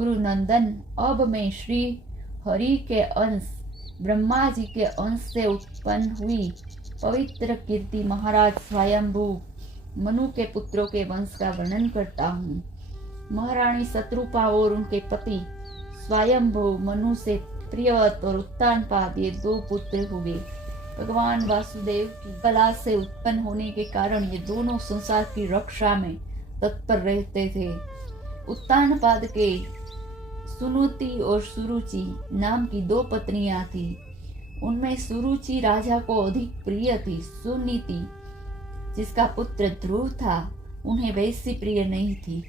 कुरुनंदन, अब मैं श्री हरि के अंश ब्रह्मा जी के अंश से उत्पन्न हुई पवित्र कीर्ति महाराज स्वयंभू मनु के पुत्रों के वंश का वर्णन करता हूँ। महारानी शत्रुपा और उनके पति स्वयंभू मनु से प्रियवत और उत्तानपाद ये 2 पुत्र हुए। भगवान वासुदेव की कला से उत्पन्न होने के कारण ये दोनों संसार की रक्षा में तत्पर रहते थे। उत्तानपाद के सुनुति और सुरुचि नाम की 2 पत्नियां थी। उनमें सुरुचि राजा को अधिक प्रिय थी। सुनीति जिसका पुत्र ध्रुव था उन्हें वैसी प्रिय नहीं थी।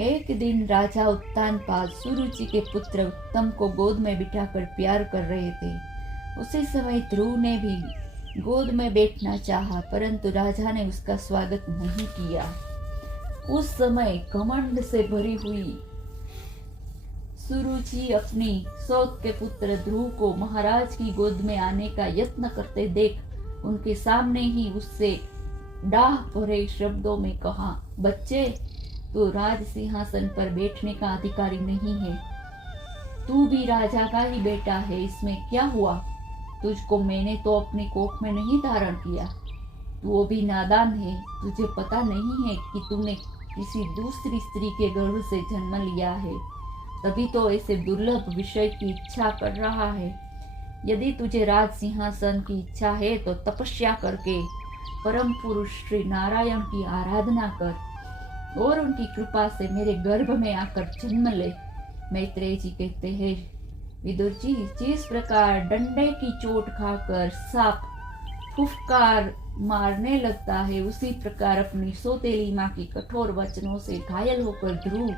एक दिन राजा उत्तानपाद सुरुचि के पुत्र उत्तम को गोद में बिठाकर प्यार कर रहे थे। उसी समय ध्रुव ने भी गोद में बैठना चाहा, परंतु राजा ने उसका स्वागत नहीं किया। उस समय घमंड से भरी हुई सुरुचि अपनी सौत के पुत्र ध्रुव को महाराज की गोद में आने का यत्न करते देख उनके सामने ही उससे डाह भरे शब्दों में कहा, बच्चे, तू राज सिंहासन पर बैठने का अधिकारी नहीं है। तू भी राजा का ही बेटा है, इसमें क्या हुआ? तुझको मैंने तो अपनी कोख में नहीं धारण किया। तू अभी नादान है, तुझे पता नहीं है कि तूने किसी दूसरी स्त्री के गर्भ से जन्म लिया है, तभी तो ऐसे दुर्लभ विषय की इच्छा कर रहा है। यदि तुझे राज सिंहासन की इच्छा है तो तपस्या करके परम पुरुष श्री नारायण की आराधना कर और उनकी कृपा से मेरे गर्भ में आकर जन्म ले। मैत्रेय जी कहते हैं, विदुर जी, जिस प्रकार डंडे की चोट खाकर सांप फुफकार मारने लगता है, उसी प्रकार अपनी सौतेली माँ की कठोर वचनों से घायल होकर ध्रुव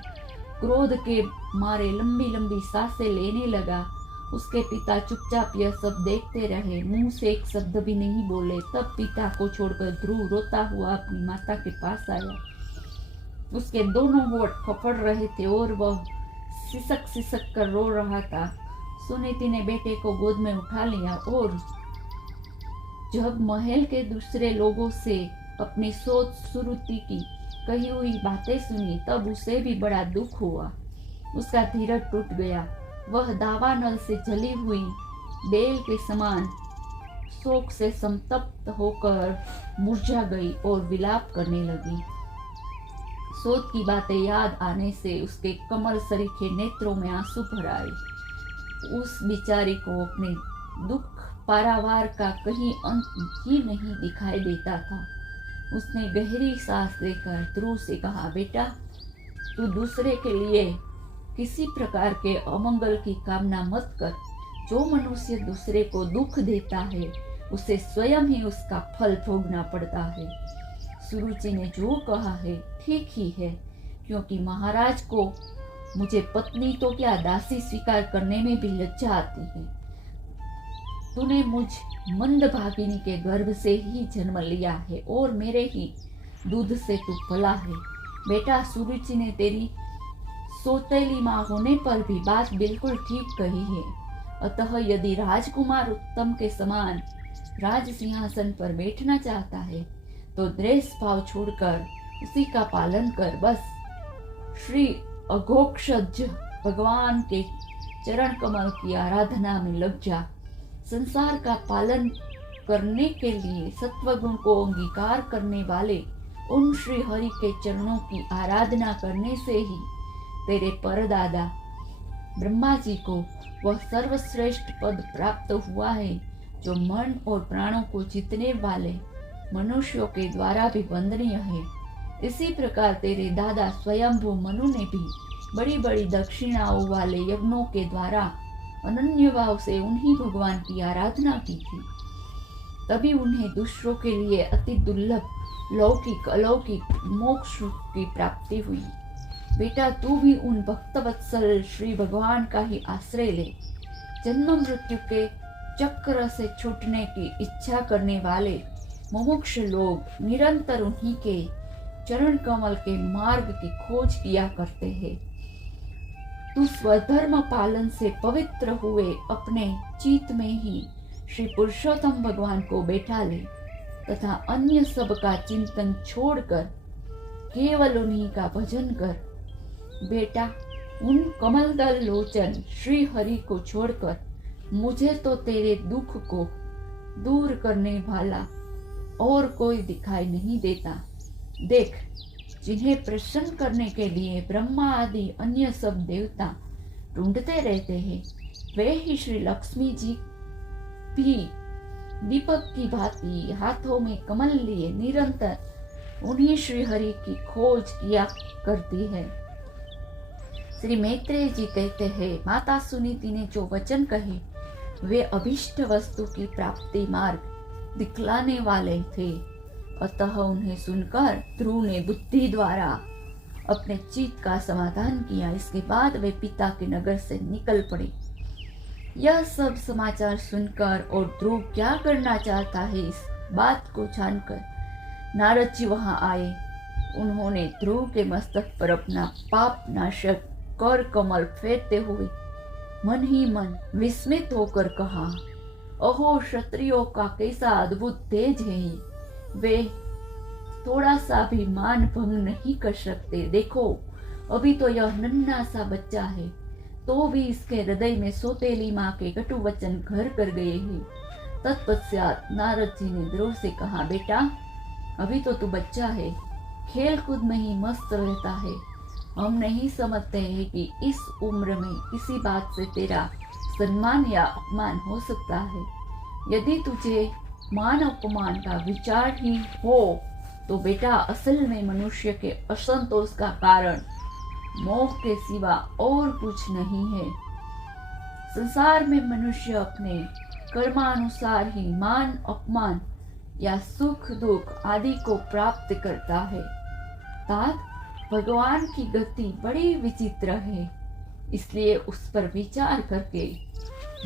क्रोध के मारे लंबी लंबी सांसें लेने लगा। उसके पिता चुपचाप यह सब देखते रहे, मुंह से एक शब्द भी नहीं बोले। तब पिता को छोड़कर ध्रुव रोता हुआ अपनी माता के पास आया। उसके दोनों होठ फफड़ रहे थे और वह सिसक सिसक कर रो रहा था। सुनीति ने बेटे को गोद में उठा लिया और जब महल के दूसरे लोगों से अपनी सोच सुरुति की कही हुई बातें सुनी, तब उसे भी बड़ा दुख हुआ। उसका धीरज टूट गया। वह दावानल से जली हुई बेल के समान शोक से संतप्त होकर मुरझा गई और विलाप करने लगी। सोच की बातें याद आने से उसके कमल सरीखे नेत्रों में आंसू भर आए। उस बिचारी को अपने दुख पारावार का कहीं अंत ही नहीं दिखाई देता था। उसने गहरी सांस लेकर ध्रुव से कहा, बेटा, तू दूसरे के लिए किसी प्रकार के अमंगल की कामना मत कर। जो मनुष्य दूसरे को दुख देता है उसे स्वयं ही उसका फल भोगना पड़ता है। सुरुचि ने जो कहा है ठीक ही है, क्योंकि महाराज को मुझे पत्नी तो क्या दासी स्वीकार करने में भी लज्जा आती है। तूने मुझ मंदभागिनी के गर्भ से ही जन्म लिया है और मेरे ही दूध से तू पला है। बेटा, सुरुचि ने तेरी सौतेली माँ होने पर भी बात बिल्कुल ठीक कही है। अतः यदि राजकुमार उत्तम के समान राज सिंहासन पर बैठना चाहता है तो द्वेष भाव छोड़कर उसी का पालन कर। बस श्री अघोक्षज भगवान के चरण कमल की आराधना में लग जा। संसार का पालन करने के लिए सत्वगुण को अंगीकार करने वाले उन श्री हरि के चरणों की आराधना करने से ही तेरे परदादा ब्रह्मा जी को वह सर्वश्रेष्ठ पद प्राप्त हुआ है, जो मन और प्राणों को जीतने वाले मनुष्यों के द्वारा भी वंदनीय है। इसी प्रकार तेरे दादा स्वयंभू मनु ने भी बड़ी बड़ी दक्षिणाओं वाले यज्ञों के द्वारा अनन्य भाव से उन्हीं भगवान की आराधना की थी। तभी उन्हें दूसरों के लिए अति दुर्लभ लौकिक अलौकिक मोक्ष की प्राप्ति हुई। बेटा, तू भी उन भक्तवत्सल श्री भगवान का ही आश्रय ले। जन्म मृत्यु के चक्र से छूटने की इच्छा करने वाले मुमुक्ष लोग निरंतर उन्हीं के चरण कमल के मार्ग की खोज किया करते हैं। तू स्वधर्म पालन से पवित्र हुए अपने चित्त में ही श्री पुरुषोत्तम भगवान को बैठा ले तथा अन्य सब का चिंतन छोड़कर केवल उन्हीं का भजन कर। बेटा, उन कमलदल लोचन श्री हरि को छोड़कर मुझे तो तेरे दुख को दूर करने वाला और कोई दिखाई नहीं देता। देख, जिन्हें प्रसन्न करने के लिए ब्रह्मा आदि अन्य सब देवता ढूंढते रहते हैं, वे ही श्री लक्ष्मी जी भी दीपक की भांति हाथों में कमल लिए निरंतर उन्हीं श्री हरि की खोज किया करती है। श्री मैत्रेय जी कहते हैं, माता सुनीति ने जो वचन कहे वे अभिष्ट वस्तु की प्राप्ति मार्ग दिखलाने वाले थे। अतः उन्हें सुनकर ध्रुव ने बुद्धि द्वारा अपने चित्त का समाधान किया। इसके बाद वे पिता के नगर से निकल पड़े। यह सब समाचार सुनकर और ध्रुव क्या करना चाहता है इस बात को जानकर नारद जी वहां आए। उन्होंने ध्रुव के मस्तक पर अपना पाप नाशक कर कमल फेरते हुए मन ही मन विस्मित होकर कहा, अहो, क्षत्रियों का कैसा अद्भुत तेज है। वे थोड़ा सा भी मान भंग नहीं कर सकते। देखो, अभी तो यह नन्हा सा बच्चा है, तो भी इसके हृदय में सौतेली माँ के कटु वचन घर कर गए हैं। तत्पश्चात नारद जी ने ध्रुव से कहा, बेटा, अभी तो तू बच्चा है, खेल कूद में ही मस्त रहता है। हम नहीं समझते हैं कि इस उम्र में किसी बात से तेरा सम्मान या अपमान हो सकता है। यदि तुझे मान अपमान का विचार ही हो तो बेटा, असल में मनुष्य के असंतोष का कारण मोह के सिवा और कुछ नहीं है। संसार में मनुष्य अपने कर्मानुसार ही मान अपमान या सुख दुख आदि को प्राप्त करता है। तात भगवान की गति बड़ी विचित्र है, इसलिए उस पर विचार करके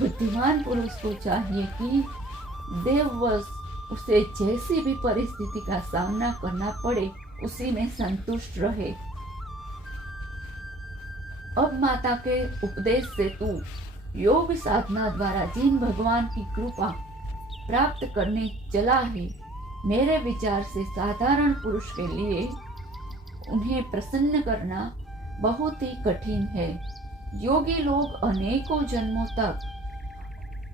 बुद्धिमान पुरुष को चाहिए कि देववश उसे जैसी भी परिस्थिति का सामना करना पड़े उसी में संतुष्ट रहे। अब माता के उपदेश से तू योग साधना द्वारा जिन भगवान की कृपा प्राप्त करने चला है, मेरे विचार से साधारण पुरुष के लिए उन्हें प्रसन्न करना बहुत ही कठिन है। योगी लोग अनेकों जन्मों तक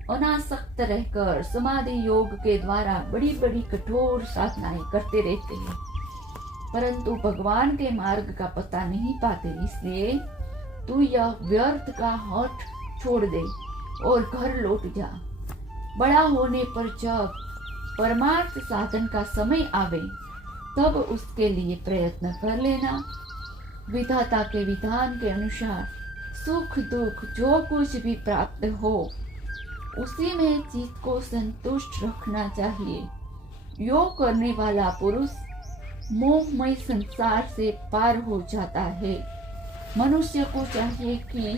अनासक्त रहकर समाधि योग के द्वारा बड़ी बड़ी कठोर साधनाएं करते रहते हैं, परंतु भगवान के मार्ग का पता नहीं पाते। इसलिए तू यह व्यर्थ का हठ छोड़ दे और घर लौट जा। बड़ा होने पर जब परमार्थ साधन का समय आवे तब उसके लिए प्रयत्न कर लेना। विधाता के विधान के अनुसार सुख दुख जो कुछ भी प्राप्त हो उसी में चित्त को संतुष्ट रखना चाहिए। योग करने वाला पुरुष मोहमय संसार से पार हो जाता है। मनुष्य को चाहिए कि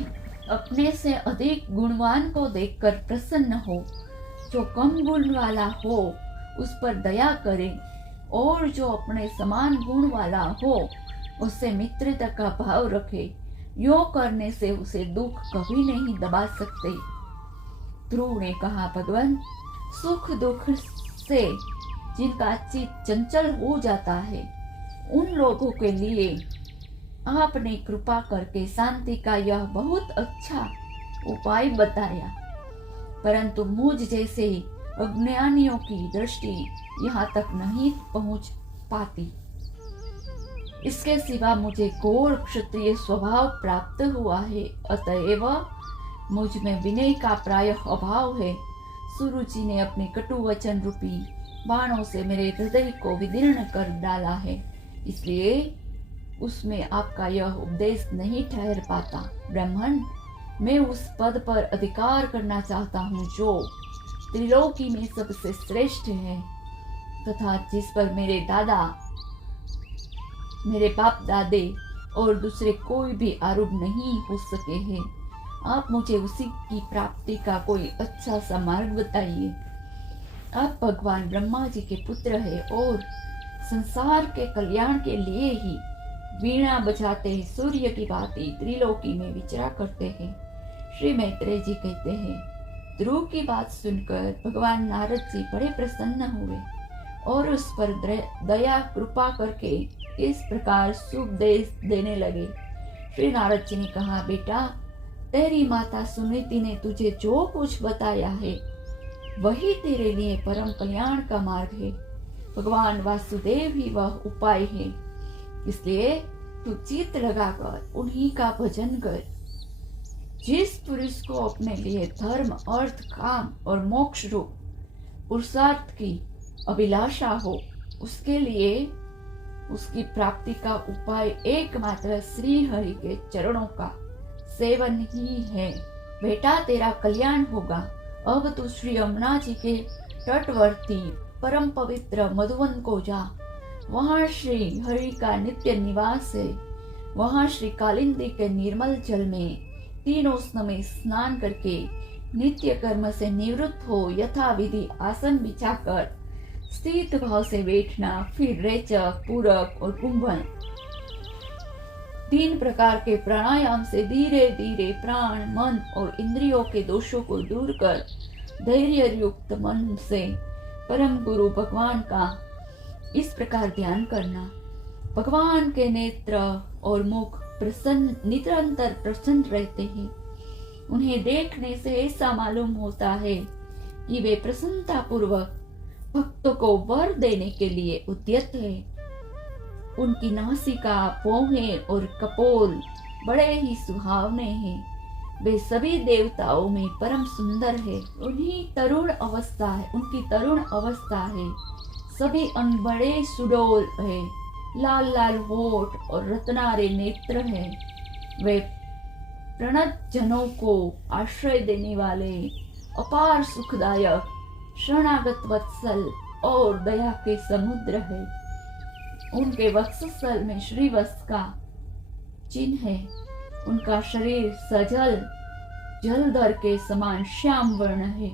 अपने से अधिक गुणवान को देखकर प्रसन्न हो, जो कम गुण वाला हो उस पर दया करे और जो अपने समान गुण वाला हो उससे मित्रता का भाव रखे। योग करने से उसे दुख कभी नहीं दबा सकते। ध्रुव ने कहा, भगवान, सुख दुख से जिनका चित्त चंचल हो जाता है उन लोगों के लिए आपने कृपा करके शांति का यह बहुत अच्छा उपाय बताया, परंतु मुझ जैसे अज्ञानियों की दृष्टि यहाँ तक नहीं पहुँच पाती। इसके सिवा मुझे घोर क्षत्रिय स्वभाव प्राप्त हुआ है, अतएव मुझ में विनय का प्रायः अभाव है। सुरुचि ने अपने कटु वचन रूपी बाणों से मेरे हृदय को विदीर्ण कर डाला है, इसलिए उसमें आपका यह उपदेश नहीं ठहर पाता। ब्राह्मण, मैं उस पद पर अधिकार करना चाहता हूँ जो त्रिलोकी में सबसे श्रेष्ठ है तथा जिस पर मेरे दादा, मेरे बाप दादे और दूसरे कोई भी आरूढ़ नहीं हो सके हैं। आप मुझे उसी की प्राप्ति का कोई अच्छा सा मार्ग बताइए। आप भगवान ब्रह्मा जी के पुत्र हैं और संसार के कल्याण के लिए ही वीणा बजाते सूर्य की भांति त्रिलोकी में विचरा करते हैं। श्री मैत्रेय जी कहते हैं, ध्रुव की बात सुनकर भगवान नारद जी बड़े प्रसन्न हुए और उस पर दया कृपा करके इस प्रकार शुभ उपदेश देने लगे। श्री नारद जी ने कहा, बेटा, तेरी माता सुनीति ने तुझे जो कुछ बताया है वही तेरे लिए परम कल्याण का मार्ग है। भगवान वासुदेव ही वह उपाय है, इसलिए तू चित्त लगाकर उन्हीं का भजन कर। जिस पुरुष को अपने लिए धर्म, अर्थ, काम और मोक्ष रूप पुरुषार्थ की अभिलाषा हो, उसके लिए उसकी प्राप्ति का उपाय एकमात्र श्री हरि के चरणों का सेवन ही है। बेटा, तेरा कल्याण होगा। अब तू श्री यमुना जी के तटवर्ती परम पवित्र मधुवन को जा। वहाँ श्री हरि का नित्य निवास है। वहाँ श्री कालिंदी के निर्मल जल में तीनों समय स्नान करके नित्य कर्म से निवृत्त हो यथा विधि आसन बिछाकर स्थित भाव से बैठना, फिर रेचक, पूरक और कुंभन 3 प्रकार के प्राणायाम से धीरे धीरे प्राण, मन और इंद्रियों के दोषों को दूर कर धैर्य युक्त मन से परम गुरु भगवान का इस प्रकार ध्यान करना। भगवान के नेत्र और मुख निरंतर प्रसन्न रहते हैं। उन्हें देखने से ऐसा मालूम होता है कि वे प्रसन्नता पूर्वक भक्तों को वर देने के लिए उद्यत है। उनकी नासिका, भौहें और कपोल बड़े ही सुहावने हैं। वे सभी देवताओं में परम सुंदर है। उनकी तरुण अवस्था है। सभी अंग बड़े सुडौल है। लाल लाल होठ और रत्नारे नेत्र है। वे प्रणत जनों को आश्रय देने वाले अपार सुखदायक शरणागत वत्सल और दया के समुद्र है। उनके वक्षस्थल में श्रीवत्स का चिन्ह है। उनका शरीर सजल जलधर के समान श्याम वर्ण है।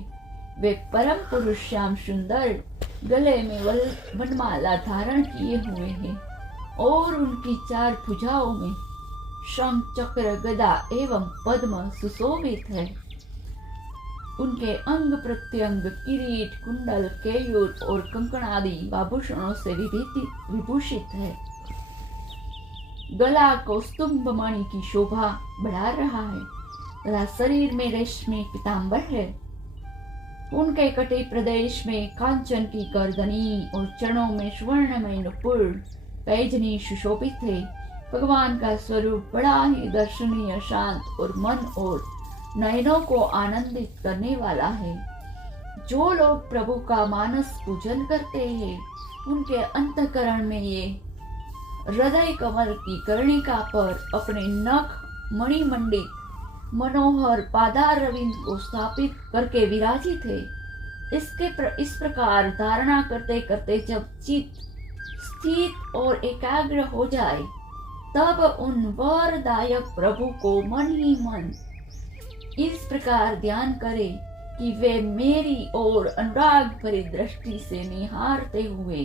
वे परम पुरुष श्याम सुंदर गले में वनमाला धारण किए हुए हैं और उनकी 4 भुजाओं में शंख, चक्र, गदा एवं पद्म सुशोभित है। उनके अंग प्रत्यंग किरीट, कुंडल, केयूर और कंकण आदि आभूषणों से विभूषित है। गला कौस्तुभ मणि की शोभा बढ़ा रहा है तथा शरीर में रेशमी पीतांबर है। उनके कटे प्रदेश में कांचन की गर्दनी और चरणों में स्वर्णमय नुपुर पैजनी सुशोभित है। भगवान का स्वरूप बड़ा ही दर्शनीय, शांत और मन और नयनों को आनंदित करने वाला है। जो लोग प्रभु का मानस पूजन करते हैं, उनके अंतःकरण में ये हृदय कमल की कर्णिका पर अपने नख मणिमंडित मनोहर पादारविंद को स्थापित करके विराजित है। इस प्रकार धारणा करते करते जब चित्त स्थित और एकाग्र हो जाए, तब उन वरदायक प्रभु को मन ही मन इस प्रकार ध्यान करे कि वे मेरी ओर अनुराग भरी दृष्टि से निहारते हुए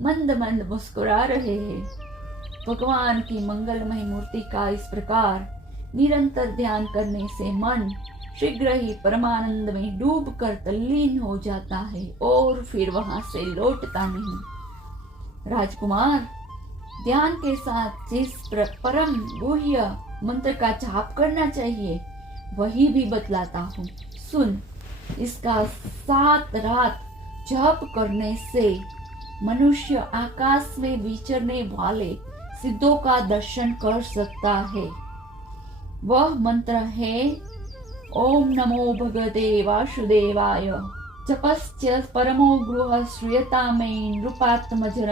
मंद मंद मुस्कुरा रहे हैं। भगवान की मंगलमय मूर्ति का इस प्रकार निरंतर ध्यान करने से मन शीघ्र ही परमानंद में डूब कर तल्लीन हो जाता है और फिर वहां से लौटता नहीं। राजकुमार, ध्यान के साथ जिस परम गुह्य मंत्र का जाप करना चाहिए वही भी बतलाता हूँ, सुन। इसका 7 रात जप करने से मनुष्य आकाश में विचरने वाले सिद्धों का दर्शन कर सकता है। वह मंत्र है ओम नमो भगवते वासुदेवाय। जपस्य परमो गृह श्रूयता मे नृपात्मजर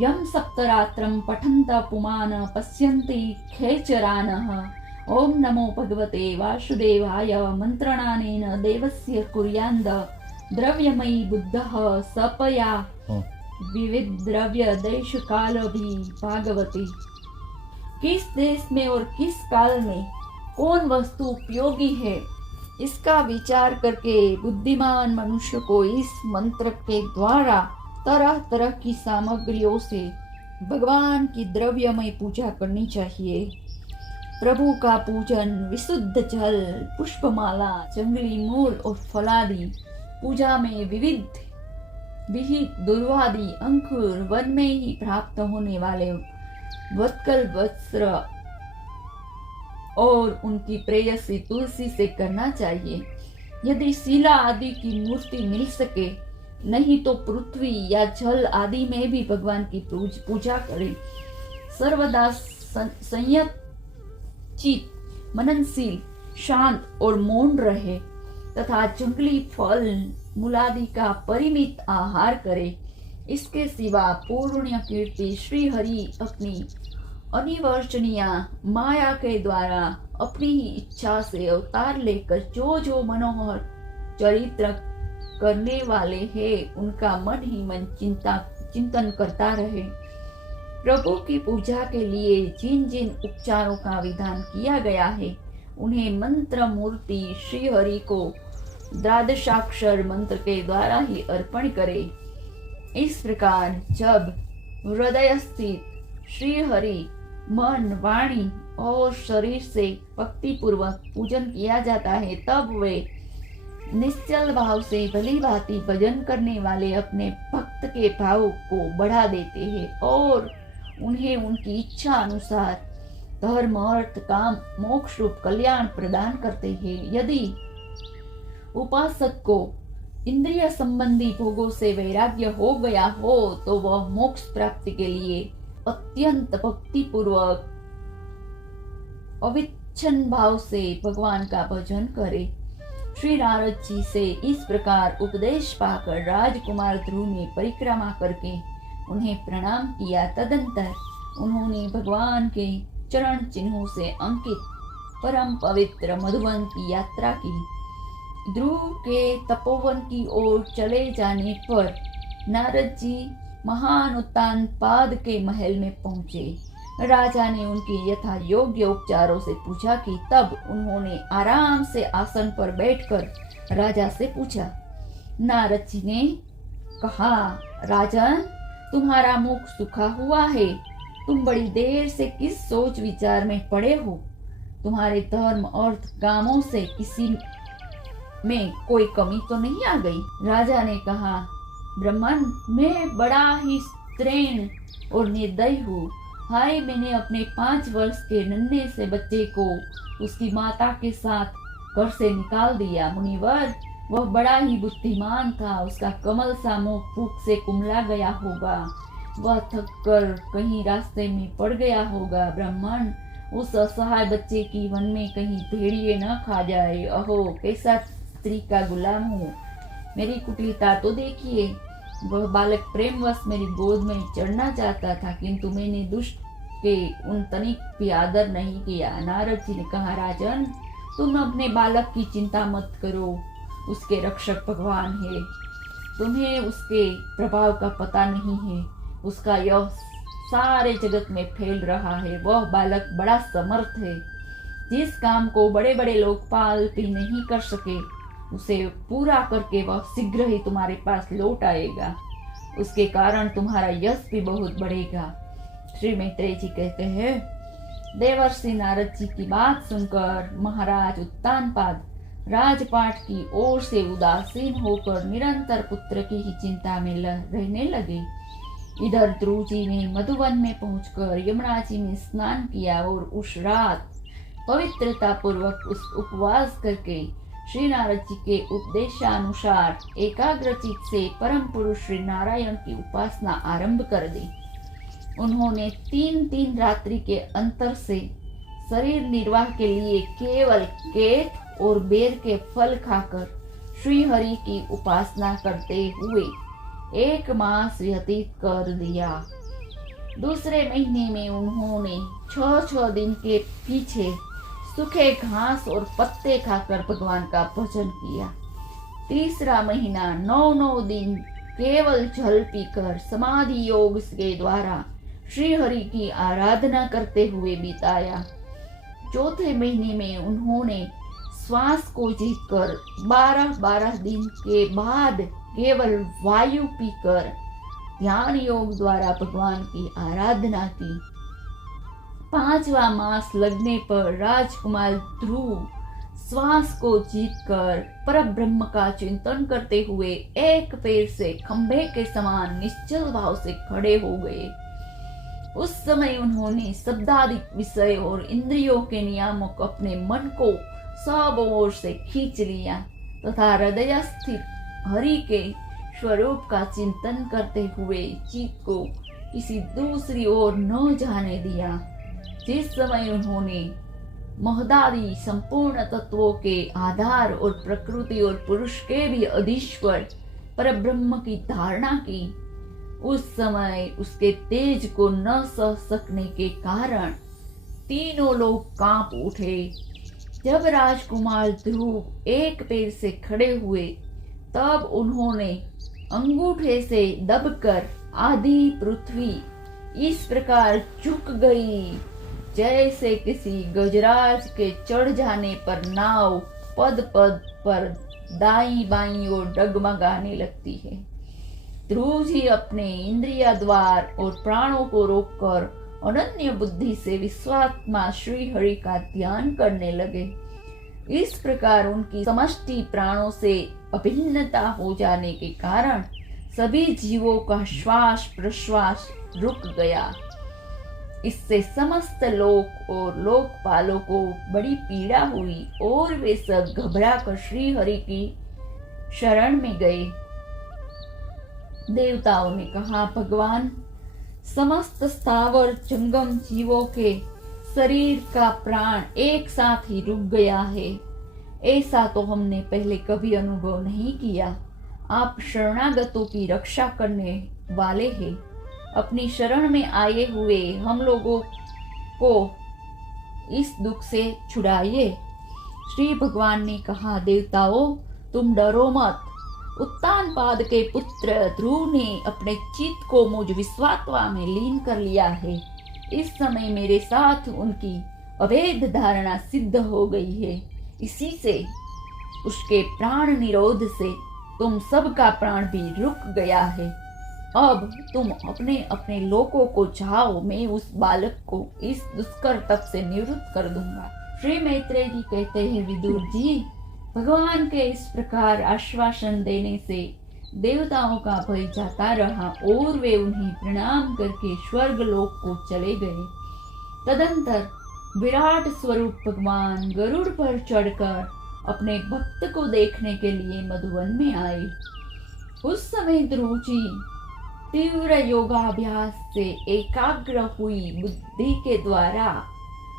यम सप्तरात्रं पठन्त पुमान पश्यन्ति खेचरानः। ओम नमो भगवते वासुदेवाय मंत्रणानेन देवस्य कुर्यान्द द्रव्यमयी बुद्धः सपया विविध द्रव्य देश काल भी भागवती। किस देश में और किस काल में कौन वस्तु उपयोगी है, इसका विचार करके बुद्धिमान मनुष्य को इस मंत्र के द्वारा तरह तरह की सामग्रियों से भगवान की द्रव्यमय पूजा करनी चाहिए। प्रभु का पूजन विशुद्ध जल, पुष्पमाला, जंगली मूल और फलादि, पूजा में विविध विहित दुर्वादि अंकुर, वन में ही प्राप्त होने वाले वत्कल वस्त्र और उनकी प्रेयसी तुलसी से करना चाहिए। यदि शिला आदि की मूर्ति मिल सके, नहीं तो पृथ्वी या जल आदि में भी भगवान की पूजा करें। सर्वदा संयत चित, मननशील, शांत और मौन रहे तथा जंगली फल मूलादि का परिमित आहार करे। इसके सिवा पूर्ण कीर्ति श्री हरि अपनी अनिवर्चनीय माया के द्वारा अपनी ही इच्छा से अवतार लेकर जो जो मनोहर चरित्र करने वाले हैं, उनका मन ही मन चिंतन करता रहे। प्रभु की पूजा के लिए जिन जिन उपचारों का विधान किया गया है, उन्हें मंत्र मूर्ति श्री हरि को द्वादशाक्षर मंत्र के द्वारा ही अर्पण करे। इस प्रकार जब हृदय स्थित श्री हरि मन, वाणी और शरीर से भक्ति पूर्वक पूजन किया जाता है, तब वे निश्चल भाव से भली भांति भजन करने वाले अपने भक्त के भाव को बढ़ा देते हैं और उन्हें उनकी इच्छा अनुसार धर्म, अर्थ, काम, मोक्ष रूप कल्याण प्रदान करते हैं। यदि उपासक को इंद्रिय संबंधी भोगों से वैराग्य हो गया हो, तो वह मोक्ष प्राप्ति के लिए अत्यंत भक्ति पूर्वक अविच्छिन्न भाव से भगवान का भजन करे। श्री नारद जी से इस प्रकार उपदेश पाकर राजकुमार ध्रुव ने परिक्रमा करके उन्हें प्रणाम किया। तदंतर उन्होंने भगवान के चरण चिन्हों से अंकित परम पवित्र मधुवन की यात्रा की। ध्रुव के तपोवन की ओर चले जाने पर नारद जी महान उत्तानपाद के महल में पहुंचे। राजा ने उनकी यथा योग्य उपचारों से पूछा की तब उन्होंने आराम से आसन पर बैठकर राजा से पूछा। नारद जी ने कहा, राजन, तुम्हारा मुख सूखा हुआ है। तुम बड़ी देर से किस सोच विचार में पड़े हो? तुम्हारे धर्म, अर्थ, कामों से किसी में कोई कमी तो नहीं आ गई? राजा ने कहा, ब्राह्मण, मैं बड़ा ही स्त्रीण और निर्दयी हूँ। हाय, मैंने अपने 5 वर्ष के नन्हे से बच्चे को उसकी माता के साथ घर से निकाल दिया। मुनिवर, वह बड़ा ही बुद्धिमान था। उसका कमल सा मुख भूख से कुमला गया होगा। वह थक कर कहीं रास्ते में पड़ गया होगा। ब्राह्मण, उस असहाय बच्चे की वन में कहीं भेड़िए न खा जाए। अहो, कैसा स्त्री का गुलाम हूँ। मेरी कुटिलता तो देखिए। वह बालक प्रेमवश मेरी गोद में चढ़ना चाहता था, किंतु मैंने दुष्ट के उन तनिक भी आदर नहीं किया। नारद जी ने कहा, राजन, तुम अपने बालक की चिंता मत करो। उसके रक्षक भगवान है। तुम्हें उसके प्रभाव का पता नहीं है। उसका यश सारे जगत में फैल रहा है। वह बालक बड़ा समर्थ है। जिस काम को बड़े बड़े लोकपाल भी नहीं कर सके, उसे पूरा करके वह शीघ्र ही तुम्हारे पास लौट आएगा। उसके कारण तुम्हारा यश भी बहुत बढ़ेगा। श्री मैत्रेय जी कहते हैं, देवर्षि नारद जी की बात सुनकर महाराज उत्तानपाद राजपाट की ओर से उदासीन होकर निरंतर पुत्र की ही चिंता में रहने लगे। इधर ध्रुव जी ने मधुवन में पहुंचकर यमुना जी में स्नान किया और उस रात पवित्रता पूर्वक उस उपवास करके श्री नारद जी के उपदेशानुसार एकाग्रचित से परम पुरुष श्री नारायण की उपासना आरंभ कर दी। उन्होंने 3 रात्रि के अंतर से शरीर निर्वाह के लिए केवल केक और बेर के फल खाकर श्री हरि की उपासना करते हुए 1 मास व्यतीत कर दिया। दूसरे महीने में उन्होंने 6 दिन के पीछे सूखे घास और पत्ते खाकर भगवान का भजन किया। तीसरा महीना 9 दिन केवल जल पीकर समाधि योग के द्वारा श्री हरि की आराधना करते हुए बिताया। चौथे महीने में उन्होंने श्वास को जीतकर 12 दिन के बाद केवल वायु पीकर ध्यान योग द्वारा भगवान की आराधना की। 5वां मास लगने पर राजकुमार ध्रुव श्वास को जीतकर परब्रह्म का चिंतन करते हुए एक पैर से खंभे के समान निश्चल भाव से खड़े हो गए उस समय उन्होंने शब्दादिक विषय और इंद्रियों के नियामक अपने मन को सब ओर से खींच लिया तथा हृदय स्थित हरि के स्वरूप का चिंतन करते हुए चित्त को किसी दूसरी ओर न जाने दिया। जिस समय उन्होंने महदादि संपूर्ण तत्वों के आधार और प्रकृति और पुरुष के भी अधीश्वर परब्रह्म की धारणा की, उस समय उसके तेज को न सह सकने के कारण तीनों लोग कांप उठे। जब राजकुमार ध्रुव एक पैर से खड़े हुए तब उन्होंने अंगूठे से दबकर आधी पृथ्वी इस प्रकार झुक गई जैसे किसी गजराज के चढ़ जाने पर नाव पद पद पर दाईं बाईं ओर डगमगाने लगती है। ध्रुव जी अपने इंद्रिय द्वार और प्राणों को रोककर अनन्य बुद्धि से विश्वात्मा श्री हरि का ध्यान करने लगे। इस प्रकार उनकी समष्टि प्राणों से अभिन्नता हो जाने के कारण सभी जीवों का श्वास प्रश्वास रुक गया। इससे समस्त लोक और लोकपालों को बड़ी पीड़ा हुई और वे सब घबराकर श्री हरि की शरण में गए। देवताओं ने कहा, भगवान, समस्त स्थावर जंगम जीवों के शरीर का प्राण एक साथ ही रुक गया है। ऐसा तो हमने पहले कभी अनुभव नहीं किया। आप शरणागतों की रक्षा करने वाले हैं। अपनी शरण में आए हुए हम लोगों को इस दुख से छुड़ाइए। श्री भगवान ने कहा, देवताओं, तुम डरो मत। उत्तानपाद के पुत्र ध्रुव ने अपने चित्त को मुझ विश्वात्मा में लीन कर लिया है। इस समय मेरे साथ उनकी अभेद धारणा सिद्ध हो गई है। इसी से उसके प्राण निरोध से तुम सबका प्राण भी रुक गया है। अब तुम अपने अपने लोकों को जाओ, मैं उस बालक को इस दुष्कर तप से निवृत्त कर दूंगा। श्री मैत्रेय जी कहते हैं, विदुर जी, भगवान के इस प्रकार आश्वासन देने से देवताओं का भय जाता रहा और वे उन्हें प्रणाम करके स्वर्ग लोक को चले गए। तदंतर विराट स्वरूप भगवान गरुड़ पर चढ़कर अपने भक्त को देखने के लिए मधुवन में आए। उस समय ध्रुव जी तीव्र योगाभ्यास से एकाग्र हुई बुद्धि के द्वारा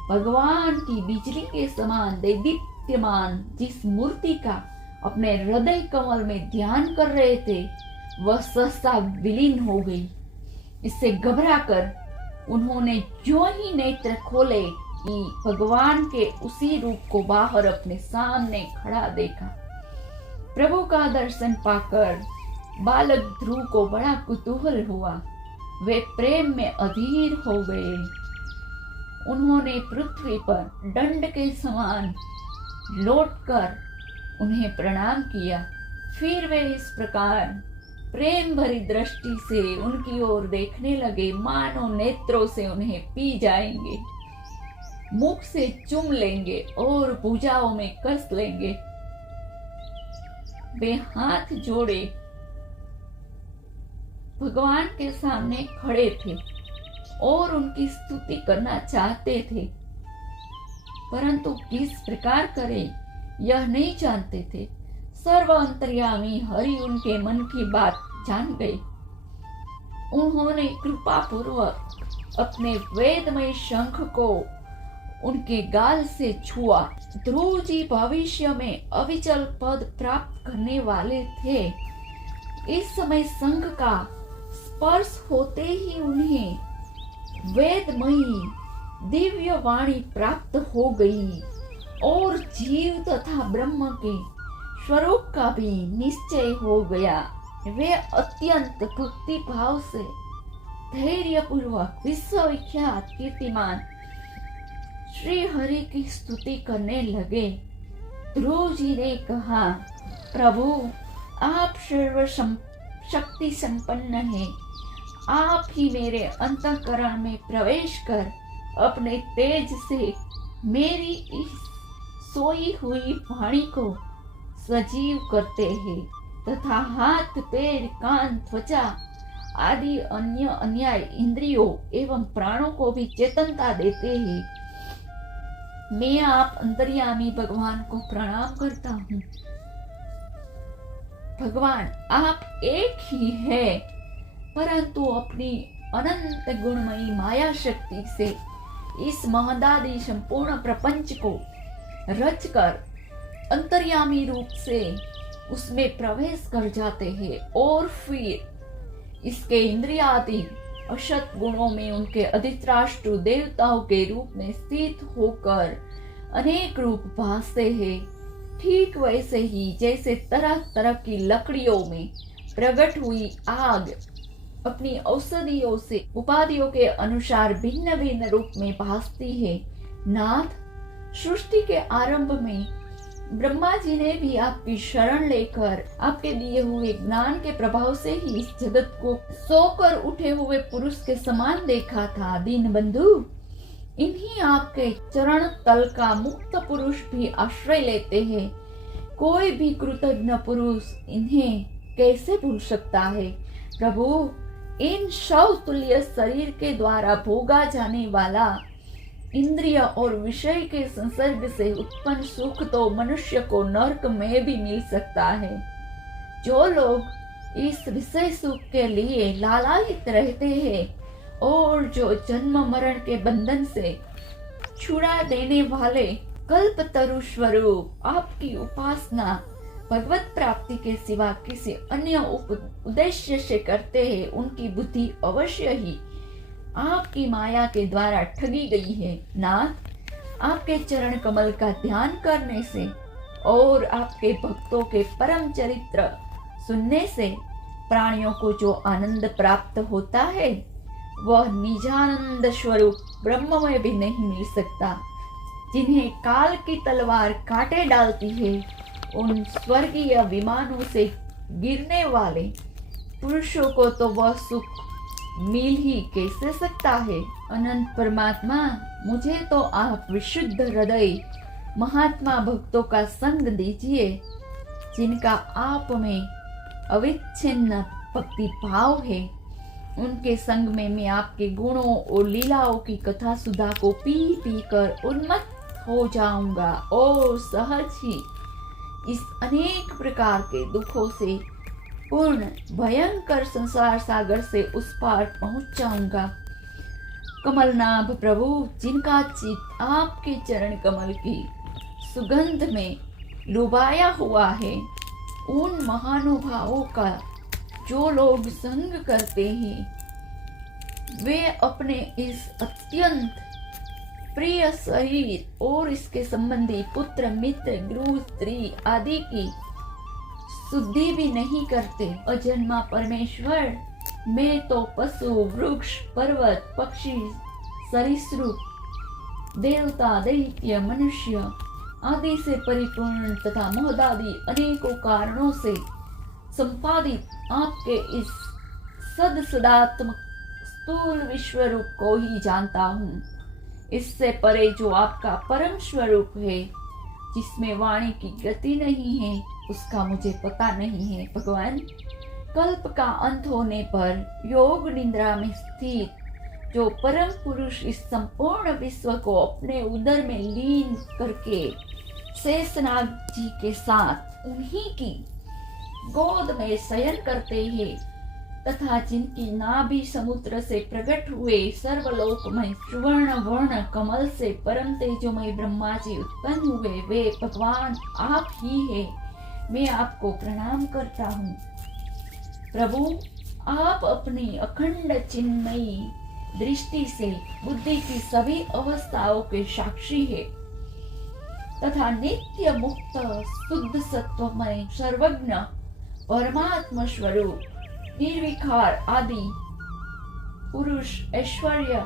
भगवान की बिजली के समान देदीप्यमान जिस मूर्ति का अपने हृदय कमल में ध्यान कर रहे थे, वह सहसा विलीन हो गई। इससे घबराकर उन्होंने जो ही नेत्र खोले कि भगवान के उसी रूप को बाहर अपने सामने खड़ा देखा। प्रभु का दर्शन पाकर बालक ध्रुव को बड़ा कुतूहल हुआ। वे प्रेम में अधीर हो गए। उन्होंने पृथ्वी पर दंड के समान लौटकर उन्हें प्रणाम किया। फिर वे इस प्रकार प्रेम भरी दृष्टि से उनकी ओर देखने लगे, मानो नेत्रों से उन्हें पी जाएंगे, मुख से चूम लेंगे और भुजाओं में कस लेंगे। वे हाथ जोड़े भगवान के सामने खड़े थे और उनकी स्तुति करना चाहते थे, परंतु किस प्रकार करें यह नहीं जानते थे। सर्व अंतर्यामी हरि उनके मन की बात जान गए। उन्होंने कृपा पूर्वक अपने वेदमय शंख को उनके गाल से छुआ। ध्रुव जी भविष्य में अविचल पद प्राप्त करने वाले थे। इस समय शंख का स्पर्श होते ही उन्हें वेदमयी दिव्य वाणी प्राप्त हो गई और जीव तथा ब्रह्म के स्वरूप का भी निश्चय हो गया। वे अत्यंत भक्ति भाव से धैर्य पूर्वक विश्वविख्यात कीर्तिमान श्री हरि की स्तुति करने लगे। ध्रुव जी ने कहा, प्रभु, आप सर्व शक्ति संपन्न हैं। आप ही मेरे अंतःकरण में प्रवेश कर अपने तेज से मेरी इस सोई हुई वाणी को सजीव करते हैं तथा हाथ पैर कान त्वचा आदि अन्य अन्याय इंद्रियों एवं प्राणों को भी चेतनता देते हैं। मैं आप अंतर्यामी भगवान को प्रणाम करता हूँ। भगवान आप एक ही है, परंतु अपनी अनंत गुणमयी माया शक्ति से इस महदादि संपूर्ण प्रपंच को रचकर अंतर्यामी रूप से उसमें प्रवेश कर जाते हैं और फिर इसके इंद्रियादि अशत गुणों में उनके अधिष्ठातृ देवताओं के रूप में स्थित होकर अनेक रूप भासते हैं। ठीक वैसे ही जैसे तरह तरह की लकड़ियों में प्रकट हुई आग अपनी औषधियों से उपाधियों के अनुसार भिन्न भिन्न रूप में भासती है। नाथ, सृष्टि के आरंभ में ब्रह्मा जी ने भी आपकी शरण लेकर आपके दिए हुए ज्ञान के प्रभाव से ही इस जगत को सोकर उठे हुए पुरुष के समान देखा था। दीन बंधु, इन्हीं आपके चरण तल का मुक्त पुरुष भी आश्रय लेते हैं। कोई भी कृतज्ञ पुरुष इन्हें कैसे भूल सकता है। प्रभु, इन शव तुल्य शरीर के द्वारा भोगा जाने वाला इंद्रिय और विषय के संसर्ग से उत्पन्न सुख तो मनुष्य को नरक में भी मिल सकता है। जो लोग इस विषय सुख के लिए लालायित रहते हैं और जो जन्म मरण के बंधन से छुड़ा देने वाले कल्पतरु स्वरूप आपकी उपासना भगवत प्राप्ति के सिवा किसी अन्य उद्देश्य से करते हैं, उनकी बुद्धि अवश्य ही आपकी माया के द्वारा ठगी गई है। नाथ, आपके चरण कमल का ध्यान करने से और आपके भक्तों के परम चरित्र सुनने से प्राणियों को जो आनंद प्राप्त होता है वह निजानंद स्वरूप ब्रह्म में भी नहीं मिल सकता। जिन्हें काल की तलवार काटे डालती है, उन स्वर्गीय विमानों से गिरने वाले पुरुषों को तो वह सुख मिल ही कैसे सकता है। अनंत परमात्मा, मुझे तो आप विशुद्ध हृदय महात्मा भक्तों का संग दीजिए, जिनका आप में अविच्छिन्न भक्ति भाव है। उनके संग में मैं आपके गुणों और लीलाओं की कथा सुधा को पी पी कर उन्मत्त हो जाऊंगा और सहज ही इस अनेक प्रकार के दुखों से पूर्ण भयंकर संसार सागर से उस पार पहुंच जाऊंगा। कमलनाभ प्रभु, जिनका चित्त आपके चरण कमल की सुगंध में लुभाया हुआ है, उन महानुभावों का जो लोग संग करते हैं, वे अपने इस अत्यंत प्रिय शरीर और इसके संबंधी पुत्र मित्र गृह स्त्री आदि की शुद्धि भी नहीं करते। अजन्मा परमेश्वर, मैं तो पशु वृक्ष पर्वत पक्षी सरीसृप देवता दैत्य मनुष्य आदि से परिपूर्ण तथा मोहदादि अनेकों कारणों से संपादित आपके इस सदात्मक स्थूल विश्व रूप को ही जानता हूँ। इससे परे जो आपका परम स्वरूप है, जिसमें वाणी की गति नहीं है, उसका मुझे पता नहीं है। भगवान, कल्प का अंत होने पर योग निद्रा में स्थित जो परम पुरुष इस संपूर्ण विश्व को अपने उदर में लीन करके शेषनाग जी के साथ उन्हीं की गोद में शयन करते हैं तथा जिनकी नाभि समुद्र से प्रकट हुए सर्वलोकमय सुवर्ण वर्ण कमल से परम तेजोमय ब्रह्मा जी उत्पन्न हुए, वे भगवान आप ही है। मैं आपको प्रणाम करता हूँ। प्रभु, आप अपनी अखंड चिन्मयी दृष्टि से बुद्धि की सभी अवस्थाओं के साक्षी है तथा नित्य मुक्त शुद्ध सत्वमय सर्वज्ञ परमात्मा स्वरूप निर्विकार आदि पुरुष ऐश्वर्य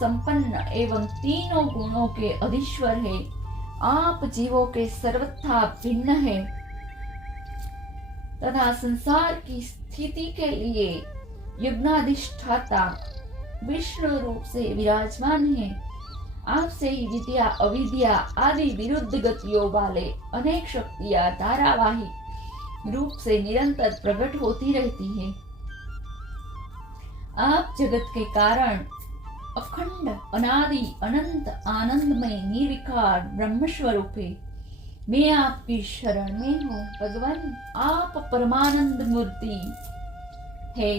संपन्न एवं तीनों गुणों के अधीश्वर है। आप जीवों के सर्वथा भिन्न है तथा संसार की स्थिति के लिए युग्नाधिष्ठाता विष्णु रूप से विराजमान है। आपसे ही विद्या अविद्या आदि विरुद्ध गतियों वाले अनेक शक्तियां धारावाहिक रूप से निरंतर प्रकट होती रहती है। आप जगत के कारण अखंड अनादि अनंत आनंदमय निर्विकार ब्रह्म स्वरूप है। मैं आपकी शरण में हूँ भगवान, आप परमानंद मूर्ति है।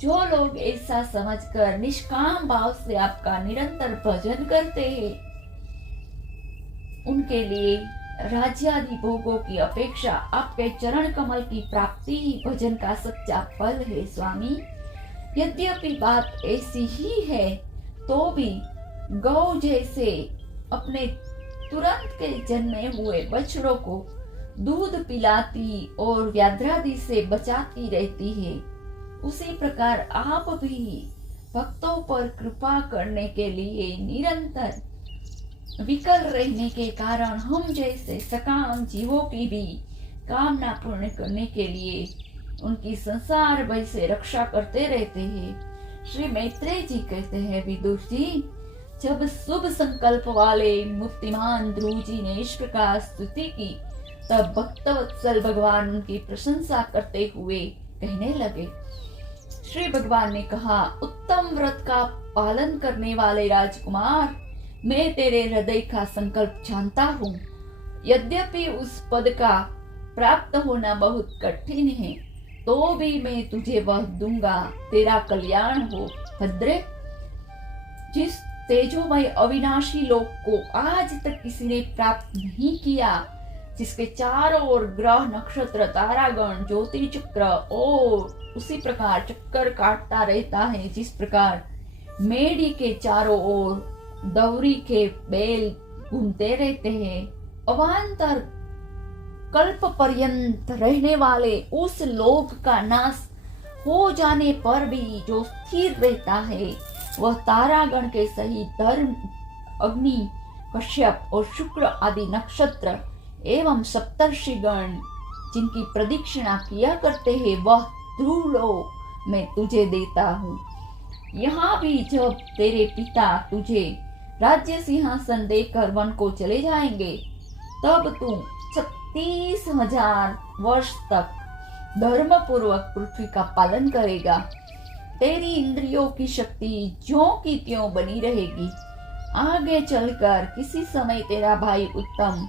जो लोग ऐसा समझकर निष्काम भाव से आपका निरंतर भजन करते हैं, उनके लिए राज्यादि भोगों की अपेक्षा आपके चरण कमल की प्राप्ति ही भजन का सच्चा फल है स्वामी। यद्यपि बात ऐसी ही है तो भी गौ जैसे अपने तुरंत के जन्मे हुए बछड़ों को दूध पिलाती और व्याध्रादि से बचाती रहती है, उसी प्रकार आप भी भक्तों पर कृपा करने के लिए निरंतर विकल रहने के कारण हम जैसे सकाम जीवों की भी कामना पूर्ण करने के लिए उनकी संसार भय से रक्षा करते रहते हैं। श्री मैत्रेय जी कहते हैं, विदुर जी, जब शुभ संकल्प वाले मूर्तिमान ध्रुव जी ने इस प्रकार स्तुति की, तब भक्तवत्सल भगवान उनकी प्रशंसा करते हुए कहने लगे। श्री भगवान ने कहा, उत्तम व्रत का पालन करने वाले राजकुमार, मैं तेरे हृदय का संकल्प जानता हूँ। यद्यपि उस पद का प्राप्त होना बहुत कठिन है, तो भी मैं तुझे वह दूंगा, तेरा कल्याण हो। भद्रे, जिस तेजोमय अविनाशी लोक को आज तक किसी ने प्राप्त नहीं किया, जिसके चारों ओर ग्रह नक्षत्र तारागण ज्योतिर्चक्र और उसी प्रकार चक्कर काटता रहता है, जिस प्रकार मेढ़ी के चारों ओर दौरी के बैल घूमते रहते हैं, अवान्तर कल्प पर्यंत रहने वाले उस लोक का नाश हो जाने पर भी जो स्थिर रहता है, वह तारागण के सहित धर्म, अग्नि, कश्यप और शुक्र आदि नक्षत्र एवं सप्तर्षिगण जिनकी प्रदक्षिणा किया करते हैं, वह ध्रुवलोक मैं तुझे देता हूँ। यहाँ भी जब तेरे पिता तुझे राज्य सिंहासन देकर वन को चले जाएंगे, तब तू 36,000 वर्ष तक धर्म पूर्वक पृथ्वी का पालन करेगा। तेरी इंद्रियों की शक्ति ज्यों की त्यों बनी रहेगी। आगे चलकर किसी समय तेरा भाई उत्तम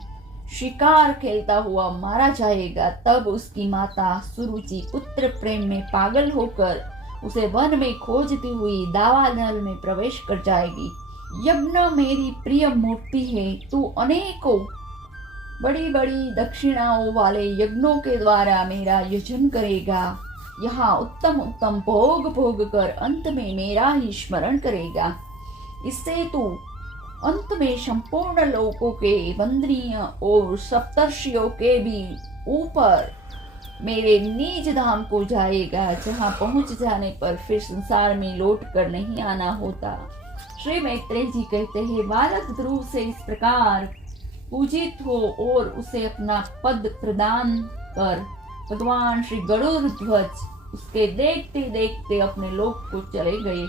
शिकार खेलता हुआ मारा जाएगा, तब उसकी माता सुरुचि पुत्र प्रेम में पागल होकर उसे वन में खोजती हुई दावानल में प्रवेश कर जाएगी। यज्ञ मेरी प्रिय मूर्ति है, तू अनेकों बड़ी बड़ी दक्षिणाओं वाले यज्ञों के द्वारा मेरा यजन करेगा। यहाँ उत्तम उत्तम भोग भोग कर अंत में मेरा ही स्मरण करेगा। इससे तू अंत में संपूर्ण लोकों के वंदनीय और सप्तर्षियों के भी ऊपर मेरे निज धाम को जाएगा, जहाँ पहुंच जाने पर फिर संसार में लौट कर नहीं आना होता। श्री मैत्रेय जी कहते हैं, बालक ध्रुव से इस प्रकार पूजित हो और उसे अपना पद प्रदान कर भगवान श्री गरुड़ ध्वज उसके देखते देखते अपने लोक को चले गए।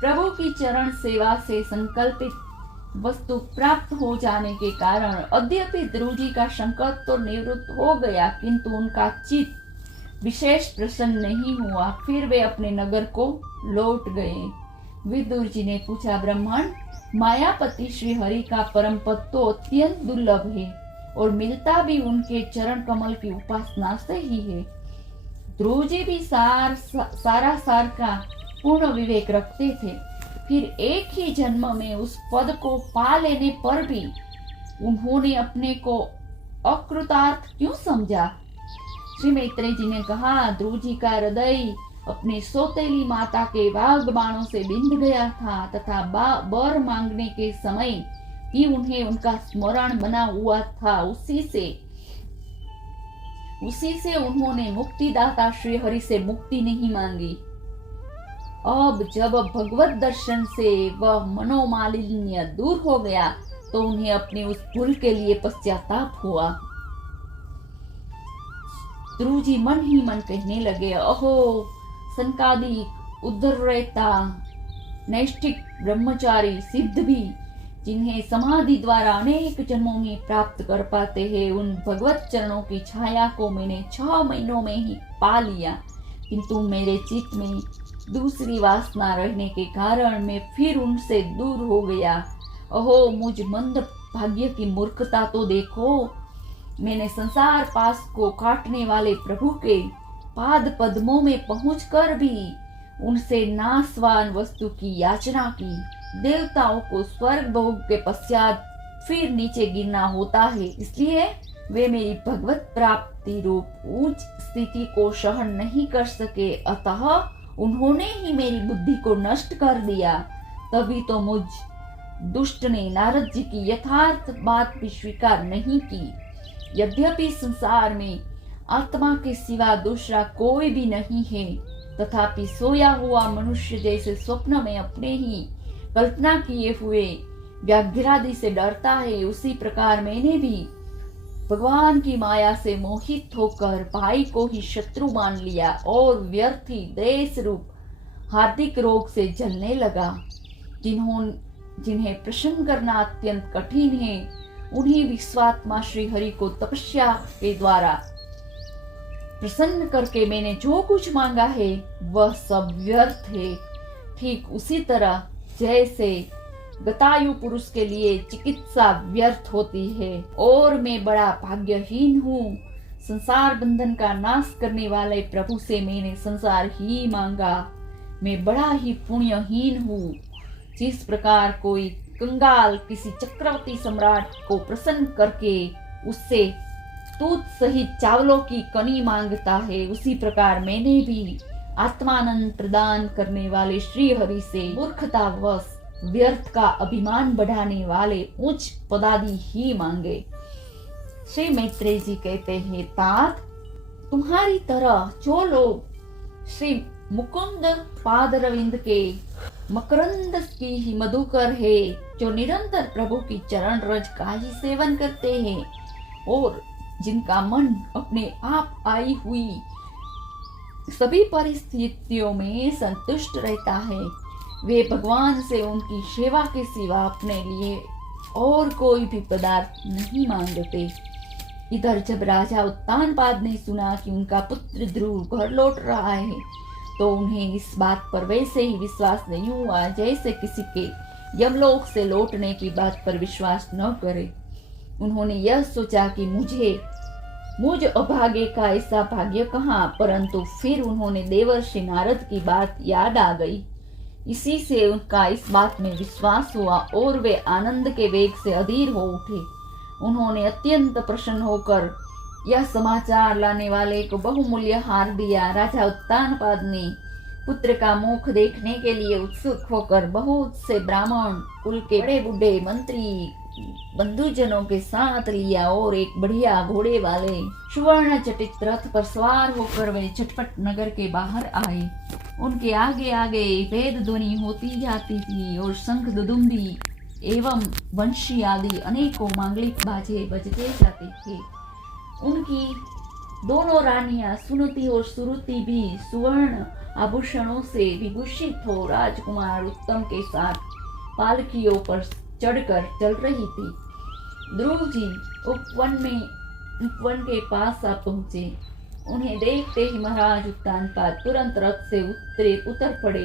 प्रभु की चरण सेवा से संकल्पित वस्तु प्राप्त हो जाने के कारण अद्यपि ध्रुव जी का संकल्प तो निवृत्त हो गया, किंतु उनका चित्त विशेष प्रसन्न नहीं हुआ। फिर वे अपने नगर को लौट गए। विदुर जी ने पूछा, ब्राह्मण, मायापति श्री हरि का परम पद तो अत्यंत दुर्लभ है और मिलता भी उनके चरण कमल की उपासना से ही है। ध्रुव जी भी सारा सार का पूर्ण विवेक रखते थे, फिर एक ही जन्म में उस पद को पा लेने पर भी उन्होंने अपने को अकृतार्थ क्यों समझा? श्री मैत्रेय जी ने कहा, ध्रुव जी का हृदय अपने सौतेली माता के वाग बाणों से बिंध गया था तथा वर मांगने के समय ही उन्हें उनका स्मरण बना हुआ था। उसी से उन्होंने मुक्तिदाता श्री हरि से मुक्ति नहीं मांगी। अब जब भगवत दर्शन से वह मनोमालिन्य दूर हो गया, तो उन्हें अपनी उस भूल के लिए पश्चाताप हुआ। ध्रुव जी मन ही मन कहने लगे, अहो संकादिक उद्धरेता नैष्ठिक ब्रह्मचारी सिद्ध भी जिन्हें समाधि द्वारा अनेक जन्मों में प्राप्त कर पाते हैं, उन भगवत चरणों की छाया को मैंने 6 महीनों में ही पा लिया, किंतु मेरे चित्त में दूसरी वासना रहने के कारण मैं फिर उनसे दूर हो गया। अहो मुझ मंद भाग्य की मूर्खता तो देखो, मैंने संसार पास को काटने वाले प्रभु के पाद पद्मों में पहुंचकर भी उनसे नाशवान वस्तु की याचना की। देवताओं को स्वर्ग भोग के पश्चात फिर नीचे गिरना होता है, इसलिए वे मेरी भगवत प्राप्ति रूप उच्च स्थिति को सहन नहीं कर सके, अतः उन्होंने ही मेरी बुद्धि को नष्ट कर दिया। तभी तो मुझ दुष्ट ने नारद जी की यथार्थ बात भी स्वीकार नहीं की। यद्यपि संसार में आत्मा के सिवा दूसरा कोई भी नहीं है, तथापि सोया हुआ मनुष्य जैसे स्वप्न में अपने ही कल्पना किए हुए व्याघ्रादि से डरता है, उसी प्रकार मैंने भी भगवान की माया से मोहित होकर भाई को ही शत्रु मान लिया और व्यर्थी द्वेष रूप हार्दिक रोग से जलने लगा। जिन्हें प्रसन्न करना अत्यंत कठिन है, उन्हीं विश्वात्मा श्री हरि को तपस्या के द्वारा प्रसन्न करके मैंने जो कुछ मांगा है वह सब व्यर्थ है। ठीक उसी तरह जैसे गतायु पुरुष के लिए चिकित्सा व्यर्थ होती है और मैं बड़ा भाग्यहीन हूँ। संसार बंधन का नाश करने वाले प्रभु से मैंने संसार ही मांगा। मैं बड़ा ही पुण्यहीन हूँ। जिस प्रकार कोई कंगाल किसी चक्रवर्ती सम्राट को प्रसन्न करके उससे दूध सहित चावलों की कनी मांगता है, उसी प्रकार मैंने भी आत्मानंद प्रदान करने वाले श्री हरि से मूर्खतावश व्यर्थ का अभिमान बढ़ाने वाले उच्च पदादि ही मांगे। श्री मैत्रेय जी कहते हैं, तात तुम्हारी तरह जो लोग श्री मुकुंद पादरविंद के मकरंद की ही मधुकर है, जो निरंतर प्रभु की चरण रज का ही सेवन करते हैं और जिनका मन अपने आप आई हुई सभी परिस्थितियों में संतुष्ट रहता है, वे भगवान से उनकी सेवा के सिवा अपने लिए और कोई भी पदार्थ नहीं मांगते। इधर जब राजा उत्तानपाद ने सुना कि उनका पुत्र ध्रुव घर लौट रहा है, तो उन्हें इस बात पर वैसे ही विश्वास नहीं हुआ जैसे किसी के यमलोक से लौटने की बात पर विश्वास न करे। उन्होंने यह सोचा कि मुझ अभागे का ऐसा भाग्य कहाँ, परंतु फिर उन्होंने देवर्षि नारद की बात याद आ गई। इसी से उनका इस बात में विश्वास हुआ और वे आनंद के वेग से अधीर हो उठे। उन्होंने अत्यंत प्रसन्न होकर यह समाचार लाने वाले को बहुमूल्य हार दिया। राजा उत्तानपाद ने पुत्र का मुख देखने के लिए उत्सुक होकर बहुत से ब्राह्मण कुल के बड़े बूढ़े मंत्री बंधुजनों के साथ लिया और एक बढ़िया घोड़े वाले सुवर्ण चटित रथ पर सवार होकर वे झटपट नगर के बाहर आए। उनके आगे आगे वेद ध्वनि होती जाती थी और शंख दुदुम्बी एवं वंशी आदि अनेकों मांगलिक बाजे बजते जाते थे। उनकी दोनों रानियां सुनती और सुरुति भी सुवर्ण आभूषणों से विभूषित हो राजकुमार उत्तम के साथ पालकियों पर चढ़कर चल रही थी। ध्रुव जी उपवन के पास आ पहुंचे। उन्हें देखते ही महाराज उत्तानपाद तुरंत रथ से उतर पड़े।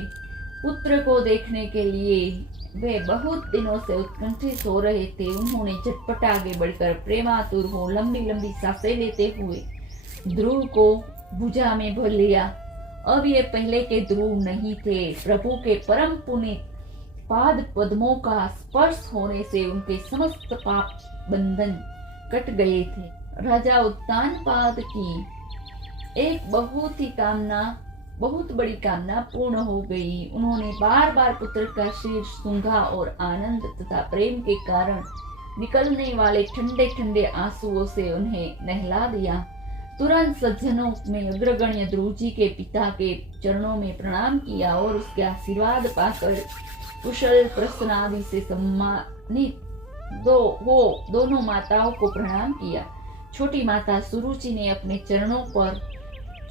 पुत्र को देखने के लिए वे बहुत दिनों से उत्कंठित हो रहे थे। उन्होंने झटपट आगे बढ़कर प्रेमातुर हो लंबी लंबी सांसें लेते हुए ध्रुव को भुजा में भर लिया। अब ये पहले के ध्रुव नहीं थे। प्रभु के परम पुनीत पाद पद्मों का स्पर्श होने से उनके समस्त पाप बंधन कट गए थे। राजा उत्तानपाद की एक बहुत बड़ी कामना पूर्ण हो गई। उन्होंने बार बार पुत्र का शीर्ष सूंघा और आनंद तथा प्रेम के कारण निकलने वाले ठंडे ठंडे आंसुओं से उन्हें नहला दिया। तुरंत सज्जनों में अग्रगण्य ध्रुव जी के पिता के चरणों में प्रणाम किया और उसके आशीर्वाद पाकर कुशल प्रश्न आदि से सम्मानित दोनों माताओं को प्रणाम किया। छोटी माता सुरुचि ने अपने चरणों पर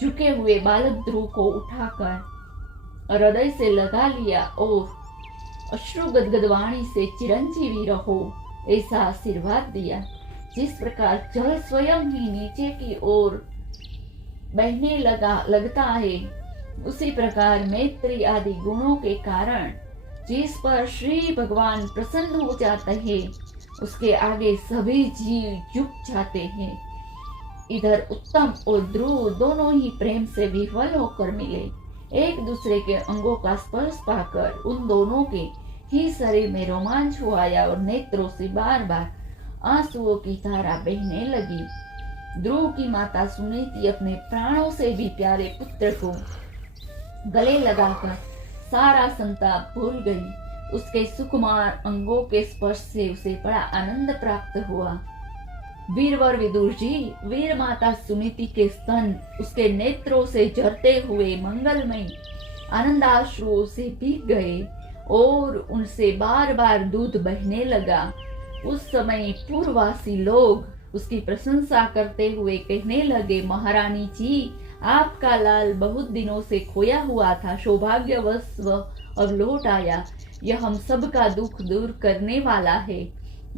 झुके हुए बालक ध्रुव को उठाकर हृदय से लगा लिया और अश्रु गदगद वाणी से चिरंजीवी रहो ऐसा आशीर्वाद दिया। जिस प्रकार जल स्वयं ही नीचे की ओर बहने लगता है, उसी प्रकार मैत्री आदि गुणों के कारण जिस पर श्री भगवान प्रसन्न हो जाते हैं, उसके आगे सभी जीव झुक जाते हैं। इधर उत्तम और ध्रुव दोनों ही प्रेम से विह्वल होकर मिले। एक दूसरे के अंगों का स्पर्श पाकर उन दोनों के ही शरीर में रोमांच हो आया और नेत्रों से बार बार आंसुओं की धारा बहने लगी। ध्रुव की माता सुनीति अपने प्राणों से भी प्यारे पुत्र को गले लगाकर सारा संताप भूल गई। उसके सुकुमार अंगों के स्पर्श से उसे बड़ा आनंद प्राप्त हुआ। वीरवर विदुर जी, वीर माता सुनीति के स्तन उसके नेत्रों से झरते हुए मंगलमय आनंदाश्रुओं से भीग गए और उनसे बार बार दूध बहने लगा। उस समय पूर्ववासी लोग उसकी प्रशंसा करते हुए कहने लगे, महारानी जी, आपका लाल बहुत दिनों से खोया हुआ था, सौभाग्यवश वह अब लौट आया। यह हम सबका दुख दूर करने वाला है,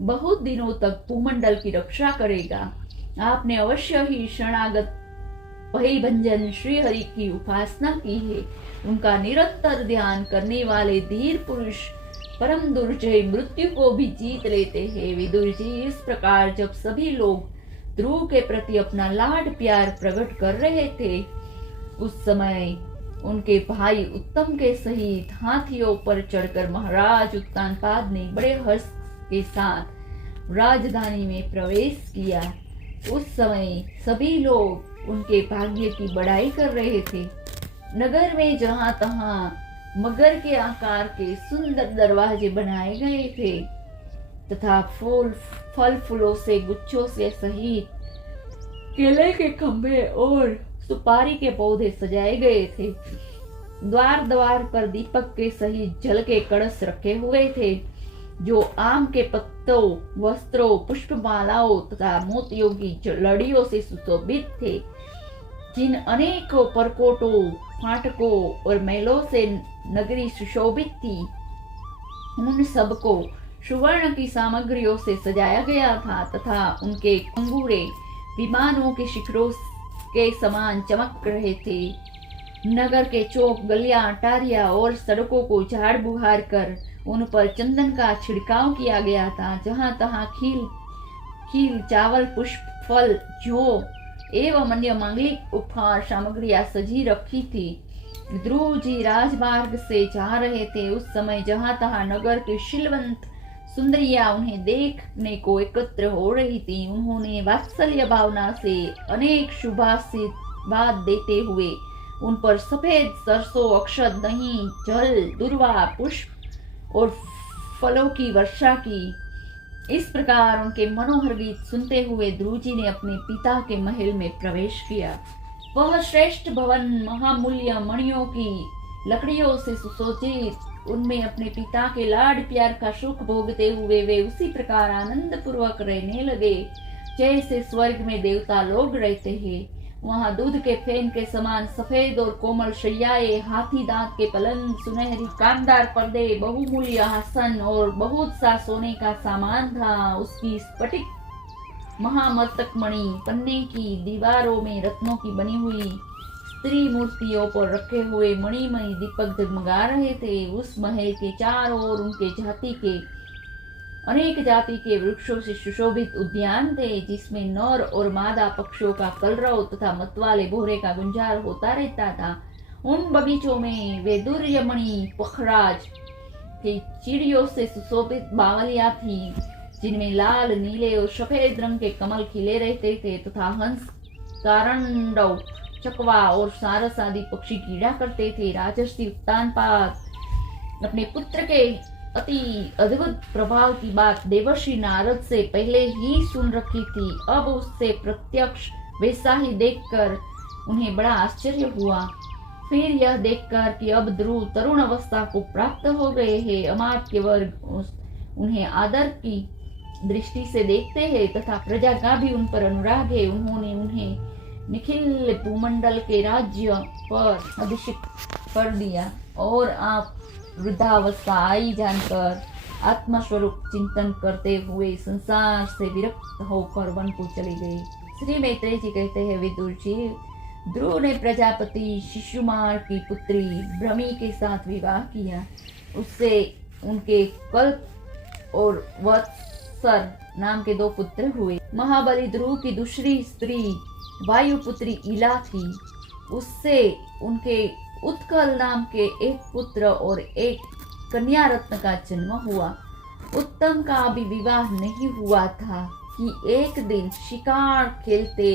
बहुत दिनों तक भूमंडल की रक्षा करेगा। आपने अवश्य ही शरणागत भयभंजन श्री हरि की उपासना की है। उनका निरंतर ध्यान करने वाले धीर पुरुष परम दुर्जय मृत्यु को भी जीत लेते हैं। विदुर जी, इस प्रकार जब सभी लोग ध्रुव के प्रति अपना लाड प्यार प्रकट कर रहे थे, उस समय उनके भाई उत्तम के सहित हाथियों पर चढ़कर महाराज उत्तानपाद ने बड़े हर्ष के साथ राजधानी में प्रवेश किया। उस समय सभी लोग उनके भाग्य की बड़ाई कर रहे थे। नगर में जहां तहां मगर के आकार के सुंदर दरवाजे बनाए गए थे तथा फल फूलों से गुच्छों से सहित केले के खंभे और सुपारी के पौधे सजाए गए थे। द्वार द्वार पर दीपक के सहित जल के कलश रखे हुए थे, जो आम के पत्तों, वस्त्रों, पुष्पमालाओं तथा मोतियों की लड़ियों से सुशोभित थे। जिन अनेकों परकोटों, फाटकों और महलों से नगरी सुशोभित थी, उन सबको सुवर्ण की सामग्रियों से सजाया गया था तथा उनके अंगूरे विमानों के शिखरों के समान चमक रहे थे। नगर के चौक, गलियां, अटारियां और सड़कों को झाड़ बुहार कर उन पर चंदन का छिड़काव किया गया था। जहां तहां खील, चावल, पुष्प, फल, जौ एवं अन्य मांगलिक उपहार सामग्रियां सजी रखी थी। ध्रुव जी राजमार्ग से जा रहे थे। उस समय जहां तहां नगर के शीलवंत सुंदरियां उन्हें देखने को एकत्र हो रही थी। उन्होंने वात्सल्य भावना से अनेक शुभाशीर्वाद देते हुए उन पर सफेद सरसों, अक्षत, दही, जल, दुर्वा, पुष्प और फलों की वर्षा की। इस प्रकार उनके मनोहर गीत सुनते हुए ध्रुव जी ने अपने पिता के महल में प्रवेश किया। वह श्रेष्ठ भवन महामूल्य मणियों की लकड़ियों से सुसज्जित, उनमें अपने पिता के लाड प्यार का सुख भोगते हुए वे उसी प्रकार आनंद पूर्वक रहने लगे जैसे स्वर्ग में देवता लोग रहते हैं। वहां दूध के फेन के समान सफेद और कोमल शैयाएं, हाथी दांत के पलंग, सुनहरी कामदार पर्दे, बहुमूल्य आसन और बहुत सा सोने का सामान था। उसकी स्फटिक महामस्तक मणि पन्ने की दीवारों में रत्नों की बनी हुई स्त्री मूर्तियों पर रखे हुए मणिमय दीपक जगमगा रहे थे। उस महल के चारों ओर उनके अनेक जाति के वृक्षों से सुशोभित उद्यान थे, जिसमें नर और मादा पक्षियों का कलरव तथा मतवाले भोरे का गुंजार होता रहता था। उन बगीचों में वे दुर्यमणि पखराज की चिड़ियों से सुशोभित बावलियां थी, जिनमें लाल, नीले और सफेद रंग के कमल खिले रहते थे तथा हंस, कारंडव, चकवा और सारस आदि पक्षी कीड़ा करते थे। राजर्षि उत्तानपाद अपने पुत्र के अति अद्भुत प्रभाव की बात देवर्षि नारद से पहले ही सुन रखी थी। अब उससे प्रत्यक्ष वैसा ही देखकर उन्हें बड़ा आश्चर्य हुआ। फिर यह देखकर कि अब ध्रुव तरुण अवस्था को प्राप्त हो गए हैं, अमात्य वर्ग उन्हें आदर की दृष्टि से देखते हैं तथा प्रजा का भी उन पर अनुराग है। उन्होंने उन्हें निखिल भूमंडल के राज्य पर अभिषिक्त कर दिया और आप वृद्धावस्था आई जानकर आत्मस्वरूप चिंतन करते हुए संसार से विरक्त होकर वन को चली गई। श्री मैत्रेय जी कहते हैं, विदुर जी, ध्रुव ने प्रजापति शिशुमार की पुत्री भ्रमी के साथ विवाह किया। उससे उनके कल्प और वत्सर नाम के 2 पुत्र हुए। महाबली ध्रुव की दूसरी स्त्री वायुपुत्री इला थी। उससे उनके उत्कल नाम के एक पुत्र और एक कन्या रत्न का जन्म हुआ। उत्तम का अभी विवाह नहीं हुआ था कि एक दिन शिकार खेलते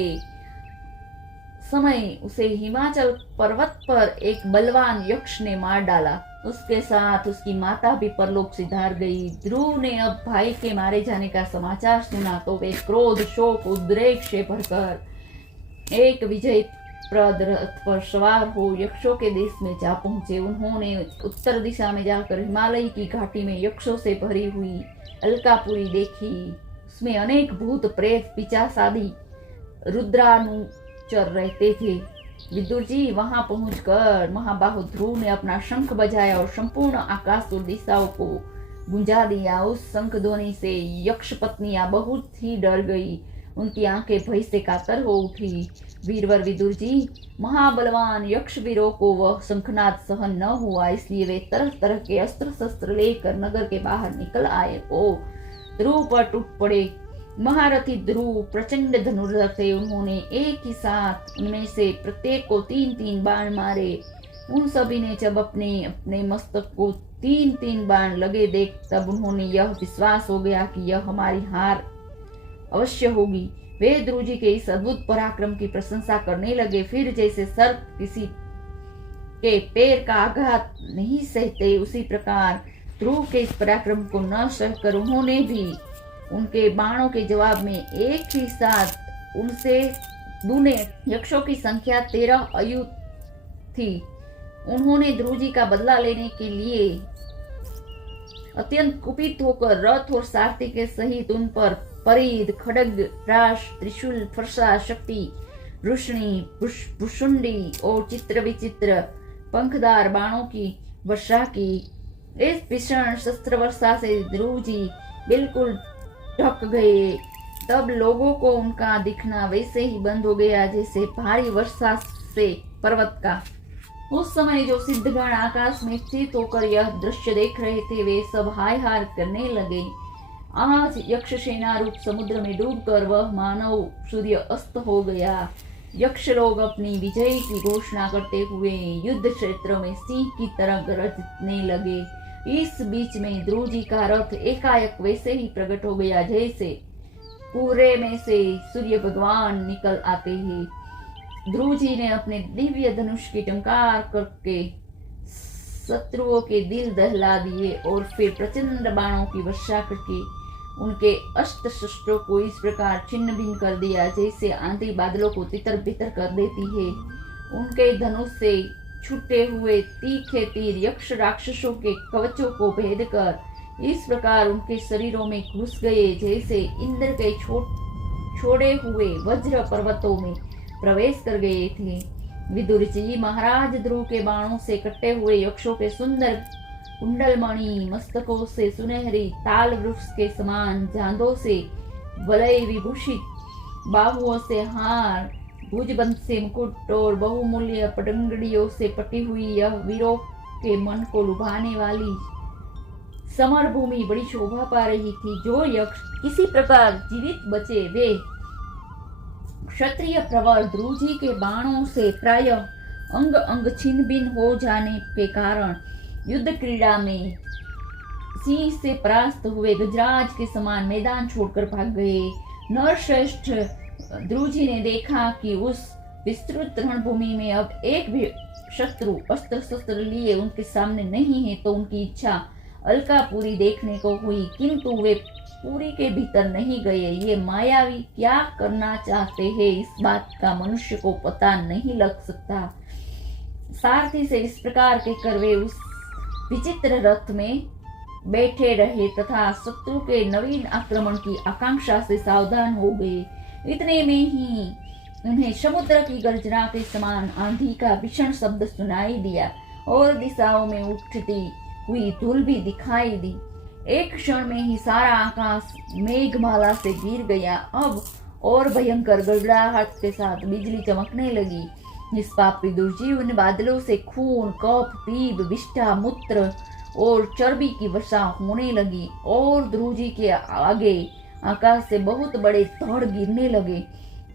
समय उसे हिमाचल पर्वत पर एक बलवान यक्ष ने मार डाला। उसके साथ उसकी माता भी परलोक सिधार गई। ध्रुव ने अब भाई के मारे जाने का समाचार सुना तो वे क्रोध, शोक, उद्रेक से भरकर एक विजय प्रद रथ पर सवार हो यक्षों के देश में जा पहुंचे। उन्होंने उत्तर दिशा में जाकर हिमालय की घाटी में यक्षों से भरी हुई अलकापुरी देखी। उसमें अनेक भूत, प्रेत, पिशाच आदि रुद्रानुचर रहते थे। विदुर जी वहां पहुंचकर महाबाहु ध्रुव ने अपना शंख बजाया और संपूर्ण आकाश और दिशाओं को गुंजा दिया। उस शंख ध्वनि से यक्ष पत्नियां बहुत ही डर गई। उनकी आंखें भय से कातर हो उठी। वीरवर विदुर जी, महाबलवान यक्ष वीरों को वह शंखनाद सहन न हुआ, इसलिए वे तरह तरह के अस्त्र शस्त्र लेकर नगर के बाहर निकल आए और ध्रुव पर टूट पड़े। महारथी ध्रुव प्रचंड धनुर्धर थे। उन्होंने एक ही साथ उनमें से प्रत्येक को 3-3 बाण मारे। उन सभी ने जब अपने अपने मस्तक को 3-3 बाण लगे देख तब उन्होंने यह विश्वास हो गया कि यह हमारी हार अवश्य होगी। वे ध्रुव जी के इस अद्भुत पराक्रम की प्रशंसा करने लगे। फिर जैसे सर्प किसी के पैर का आघात नहीं सहते, उसी प्रकार ध्रुव के इस पराक्रम को न सहकर उन्होंने भी उनके बाणों के जवाब में एक ही साथ उनसे दूने यक्षों की संख्या 13 अयुत थी। उन्होंने ध्रुव जी का बदला लेने के लिए अत्यंत कुपित होकर रथ और सारथी के सहित उन पर परिध, खड्ग, राश, त्रिशूल, फरसा, शक्ति, रुष्णी, भुषुंडी और चित्र विचित्र पंखदार बाणों की वर्षा की। इस भीषण शस्त्र वर्षा से ध्रुव जी बिल्कुल ढक गए। तब लोगों को उनका दिखना वैसे ही बंद हो गया जैसे भारी वर्षा से पर्वत का। उस समय जो सिद्धगण आकाश में स्थित होकर यह दृश्य देख रहे थे वे सब हाय हाय करने लगे। आज यक्ष सेना रूप समुद्र में डूबकर वह मानव सूर्य अस्त हो गया। यक्ष लोग अपनी विजय की घोषणा करते हुए युद्ध क्षेत्र में सिंह की तरह गरजने लगे। इस बीच में ध्रुव जी का रथ एकाएक वैसे ही प्रकट हो गया जैसे पूरे में से सूर्य भगवान निकल आते हैं। ध्रुव जी ने अपने दिव्य धनुष की टंकार करके शत्रुओं के दिल दहला दिए और फिर प्रचंड बाणों की वर्षा करके उनके अस्त्र शस्त्रों को इस प्रकार छिन्न भिन्न कर दिया जैसे आंधी बादलों को तितर बितर कर देती है। उनके धनुष से छूटे हुए तीखे तीर यक्ष राक्षसों के कवचों को भेद कर इस प्रकार उनके शरीरों में घुस गए जैसे इंद्र के छोड़े हुए वज्र पर्वतों में प्रवेश कर गए थे। विदुर जी, महाराज ध्रुव के बाणों से कटे हुए यक्षों के सुंदर कुंडलमणि, मस्तकों से सुनहरी ताल वृक्ष के समान जांदों से वलय विभूषित, बाहुओं से हार, भुजबंद से मुकुट और बहुमूल्य पटंगड़ियों से पटी हुई यह वीरों के मन को लुभाने वाली समर भूमि बड़ी शोभा पा रही थी। जो यक्ष किसी प्रकार जीवित बचे वे क्षत्रिय प्रवर ध्रुव जी के बाणों से प्राय अंग अंग छिन्न भिन्न हो जाने के कारण युद्ध क्रीड़ा में सिंह से परास्त हुए गजराज के समान मैदान छोड़कर भाग गए। नरश्रेष्ठ ध्रुव जी ने देखा कि उस विस्तृत रणभूमि में अब एक भी शत्रु अस्त्र शस्त्र लिए उनके सामने नहीं है तो उनकी इच्छा अलकापुरी देखने को हुई, किंतु वे पुरी के भीतर नहीं गए। ये मायावी क्या करना चाहते हैं इस बात का मनुष्य को पता नहीं लग सकता। सारथी से इस प्रकार कहकर वे उस विचित्र रथ में बैठे रहे तथा शत्रु के नवीन आक्रमण की आकांक्षा से सावधान हो गए। इतने में ही उन्हें समुद्र की गर्जना के समान आंधी का भीषण शब्द सुनाई दिया और दिशाओं में उठती हुई धूल भी दिखाई दी। एक क्षण में ही सारा आकाश मेघमाला से घिर गया। अब और भयंकर गड़गड़ाहट के साथ बिजली चमकने लगी। निष्पाप विदुर जी, उन बादलों से खून, कफ, पीप, विष्ठा, मूत्र और चर्बी की वर्षा होने लगी और ध्रुव जी के आगे आकाश से बहुत बड़े धड़ गिरने लगे।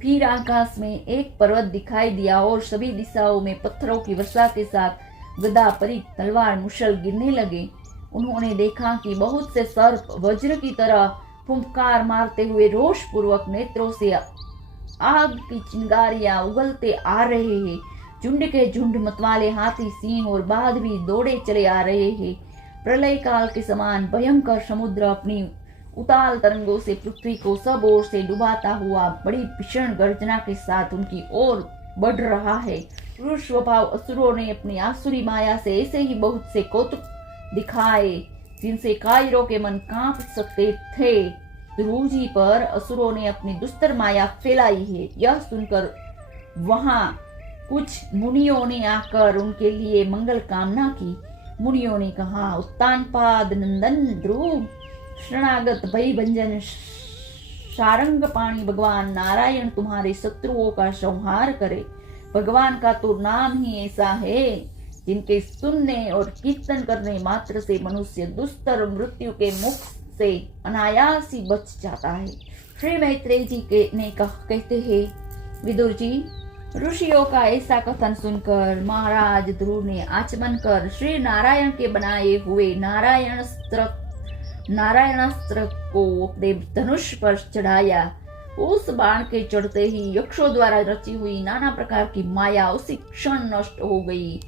फिर आकाश में एक पर्वत दिखाई दिया और सभी दिशाओं में पत्थरों की वर्षा के साथ गदा, परिघ, तलवार, मुशल गिरने लगे। उन्होंने देखा कि बहुत से सर्प वज्र की तरह फुंकार मारते हुए रोष पूर्वक नेत्रों से आग की चिंगारियां उगलते आ रहे हैं। झुंड के झुंड मतवाले हाथी, सिंह और बाघ भी दौड़े चले आ रहे हैं। प्रलय काल के समान भयंकर समुद्र अपनी उताल तरंगों से पृथ्वी को सब ओर से डुबाता हुआ बड़ी भीषण गर्जना के साथ उनकी ओर बढ़ रहा है। क्रूर स्वभाव असुरों ने अपनी आसुरी माया से ऐसे ही बहुत से कौतुक दिखाए जिनसे कायरों के मन कांप सकते थे। ध्रुव जी पर असुरों ने अपनी दुस्तर माया फैलाई है। यह सुनकर वहां कुछ मुनियों ने आकर उनके लिए मंगल कामना की। मुनियों ने कहा, उत्तानपाद नंदन ध्रुव, शरणागत भय भंजन सारंग पाणी भगवान नारायण तुम्हारे शत्रुओं का संहार करे। भगवान का तो नाम ही ऐसा है जिनके सुनने और कीर्तन करने मात्र से मनुष्य दुस्तर मृत्यु के मुख से अनायास ही बच जाता है। श्री मैत्रेय जी कहते हैं, विदुर जी, ऋषियों का ऐसा कथन सुनकर महाराज ध्रुव ने आचमन कर श्री नारायण के बनाए हुए नारायणास्त्र को अपने धनुष पर चढ़ाया। उस बाण के चढ़ते ही यक्षों द्वारा रची हुई नाना प्रकार की माया उसी क्षण नष्ट हो गई।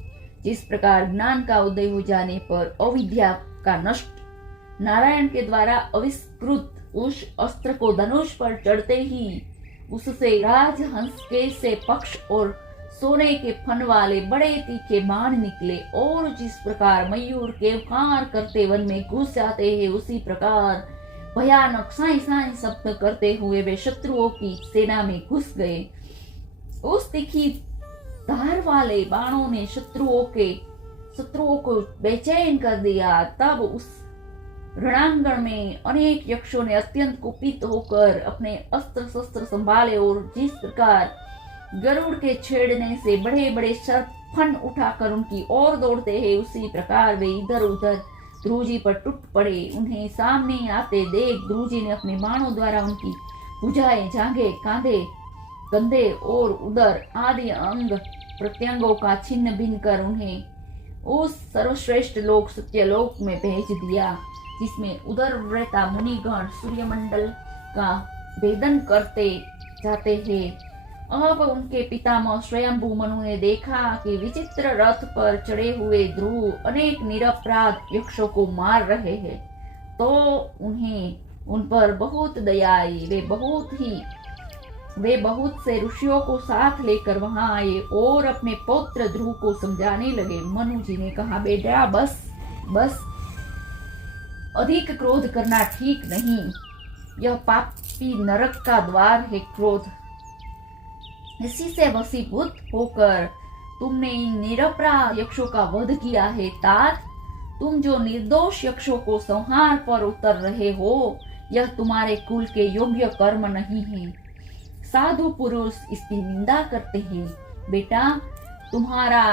जिस प्रकार ज्ञान का उदय हो जाने पर अविद्या का नष्ट नारायण के द्वारा आविष्कृत उस अस्त्र को धनुष पर चढ़ते ही उससे राजहंस के से पक्ष और सोने के फन वाले बड़े तीखे बाण निकले और जिस प्रकार मयूर के कार करते वन में घुस जाते हैं उसी प्रकार भयानक साई साई शब्द करते हुए वे शत्रुओं की सेना में घुस गए। उस तीखी धार वाले बाणों ने शत्रुओं को बेचैन कर दिया। तब उस रणांगण में अनेक यक्षों ने अत्यंत कुपित होकर अपने अस्त्र शस्त्र संभाले और जिस प्रकार गरुड़ के छेड़ने से बड़े बड़े सर्प फन उठाकर उनकी ओर दौड़ते हैं उसी प्रकार वे इधर उधर ध्रुव जी पर टूट पड़े। उन्हें सामने आते देख ध्रुव जी ने अपने बाणों द्वारा उनकी भुजाएं, जांघें, कंधे और उदर आदि अंग प्रत्यंगों का छिन्न भिन्न कर उन्हें उस सर्वश्रेष्ठ लोक सत्यलोक में भेज दिया जिसमें उदर व्रता मुनिगण सूर्यमंडल का भेदन करते जाते हैं। अब उनके पितामह स्वयंभू मनु ने देखा कि विचित्र रथ पर चढ़े हुए ध्रुव अनेक निरपराध यक्षों को मार रहे हैं, तो उन्हें उन पर बहुत दया आई। वे बहुत से ऋषियों को साथ लेकर वहां आए और अपने पौत्र ध्रुव को समझाने लगे। मनु जी ने कहा, बेटा बस अधिक क्रोध करना ठीक नहीं। यह पापी नरक का द्वार है क्रोध। इसी से वशीभूत होकर तुमने इन निरपराध यक्षों का वध किया है। तात, तुम जो निर्दोष यक्षों को संहार पर उतर रहे हो, यह तुम्हारे कुल के योग्य कर्म नहीं है। साधु पुरुष इसकी निंदा करते हैं। बेटा, तुम्हारा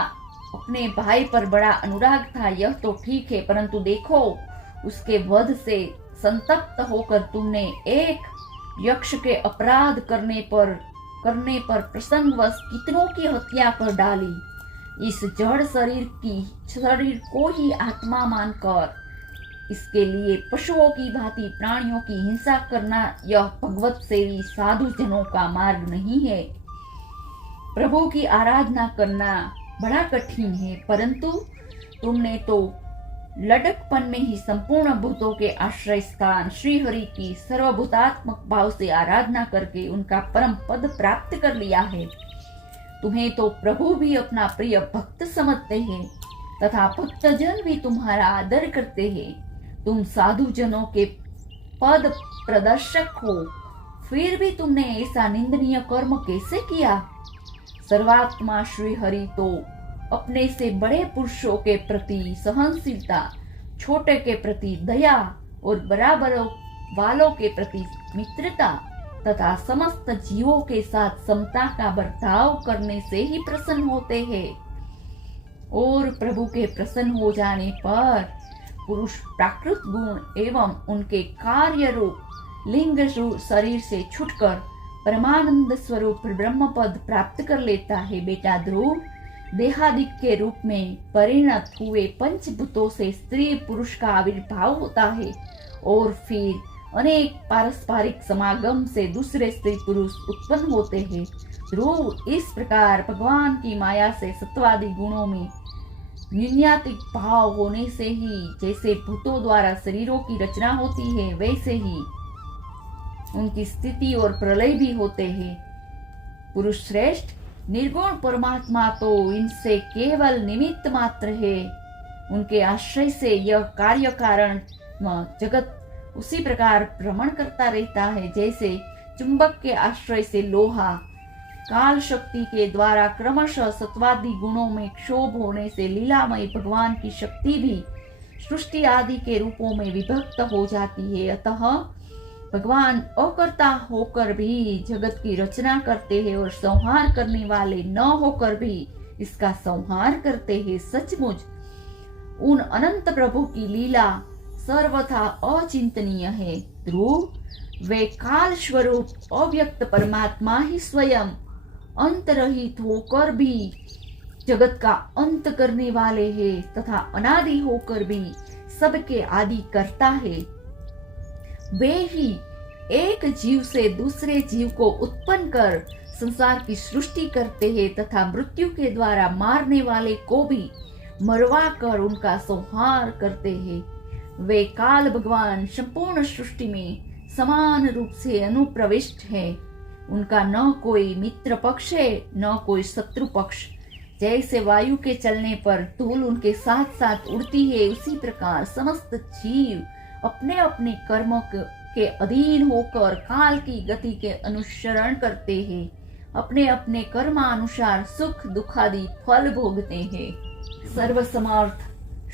अपने भाई पर बड़ा अनुराग था, यह तो ठीक है, परंतु देखो उसके वध से संतप्त होकर तुमने एक यक्ष के अपराध करने पर प्रसंगवश कितनों की हत्या कर डाली। इस जड़ शरीर को ही आत्मा मानकर इसके लिए पशुओं की भांति प्राणियों की हिंसा करना यह भगवत सेवी साधु जनों का मार्ग नहीं है। प्रभु की आराधना करना बड़ा कठिन है, परंतु तुमने तो लडकपन में ही संपूर्ण भूतों के आश्रय स्थान श्री हरि की सर्वभूतात्मक भाव से आराधना करके उनका परम पद प्राप्त कर लिया है। तुम्हें तो प्रभु भी अपना प्रिय भक्त समझते हैं तथा भक्तजन भी तुम्हारा आदर करते हैं। तुम साधु जनों के पद प्रदर्शक हो, फिर भी तुमने ऐसा निंदनीय कर्म कैसे किया? सर्वात्मा श्री हरि तो अपने से बड़े पुरुषों के प्रति सहनशीलता, छोटे के प्रति दया और बराबर वालों के प्रति मित्रता तथा समस्त जीवों के साथ समता का बर्ताव करने से ही प्रसन्न होते हैं। और प्रभु के प्रसन्न हो जाने पर पुरुष प्राकृत गुण एवं उनके कार्य रूप लिंग शरीर से छूटकर परमानंद स्वरूप ब्रह्म पद प्राप्त कर लेता है। बेटा ध्रुव, देहादिक के रूप में परिणत हुए पंचभूतों से स्त्री पुरुष का आविर्भाव होता है और फिर अनेक पारस्परिक समागम से दूसरे स्त्री पुरुष उत्पन्न होते हैं। ध्रुव, इस प्रकार भगवान की माया से सत्वादि गुणों में न्यूनातिक भाव होने से ही जैसे भूतों द्वारा शरीरों की रचना होती है, वैसे ही उनकी स्थिति और प्रलय भी होते हैं। पुरुष श्रेष्ठ, निर्गुण परमात्मा तो इनसे केवल निमित्त मात्र है। उनके आश्रय से यह कार्य कारण जगत उसी प्रकार भ्रमण करता रहता है जैसे चुंबक के आश्रय से लोहा काल शक्ति के द्वारा क्रमशः सत्वादि गुणों में क्षोभ होने से लीलामय भगवान की शक्ति भी सृष्टि आदि के रूपों में विभक्त हो जाती है। अतः भगवान अकर्ता होकर भी जगत की रचना करते हैं और संहार करने वाले न होकर भी इसका संहार करते हैं। सचमुच उन अनंत प्रभु की लीला सर्वथा अचिंतनीय है। ध्रुव, वे काल स्वरूप अव्यक्त परमात्मा ही स्वयं अंतरहित होकर भी जगत का अंत करने वाले हैं तथा अनादि होकर भी सबके आदि करता है। वे ही एक जीव से दूसरे जीव को उत्पन्न कर संसार की सृष्टि करते हैं तथा मृत्यु के द्वारा मारने वाले को भी मरवा कर उनका संहार करते हैं। वे काल भगवान संपूर्ण सृष्टि में समान रूप से अनुप्रविष्ट है। उनका न कोई मित्र पक्ष है न कोई शत्रु पक्ष। जैसे वायु के चलने पर धूल उनके साथ साथ उड़ती है, उसी प्रकार समस्त जीव अपने अपने कर्मों के अधीन होकर काल की गति के अनुसरण करते हैं। अपने अपने कर्मानुसार सुख दुखादि फल भोगते हैं। सर्वसमर्थ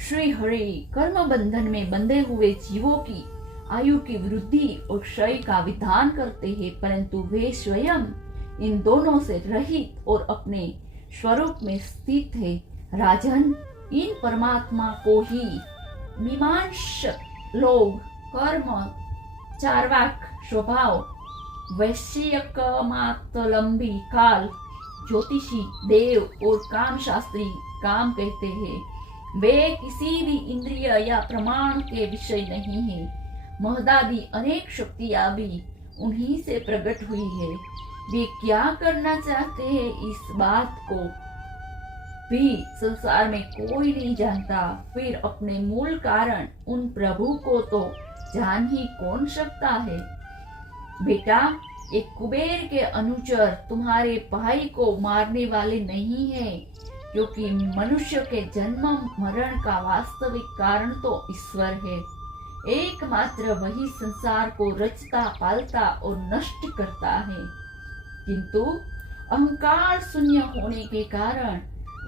श्री हरि कर्म बंधन में बंधे हुए जीवों की आयु की वृद्धि और क्षय का विधान करते हैं, परंतु वे स्वयं इन दोनों से रहित और अपने स्वरूप में स्थित है। राजन, इन परमात्मा को ही मीमांसक लोग कर्म चार्वाक स्वभाव वैश्यकमातलंबी काल ज्योतिषी देव और काम शास्त्री काम कहते हैं। वे किसी भी इंद्रिय या प्रमाण के विषय नहीं है। महदादि अनेक शक्तियां भी उन्हीं से प्रकट हुई है। वे क्या करना चाहते हैं इस बात को भी संसार में कोई नहीं जानता। फिर अपने मूल कारण उन प्रभु को तो जान ही कौन सकता है। बेटा, एक कुबेर के अनुचर तुम्हारे भाई को मारने वाले नहीं है, क्योंकि मनुष्य के जन्म मरण का वास्तविक कारण तो ईश्वर है। एकमात्र वही संसार को रचता पालता और नष्ट करता है, किंतु अहंकार शून्य होने के कारण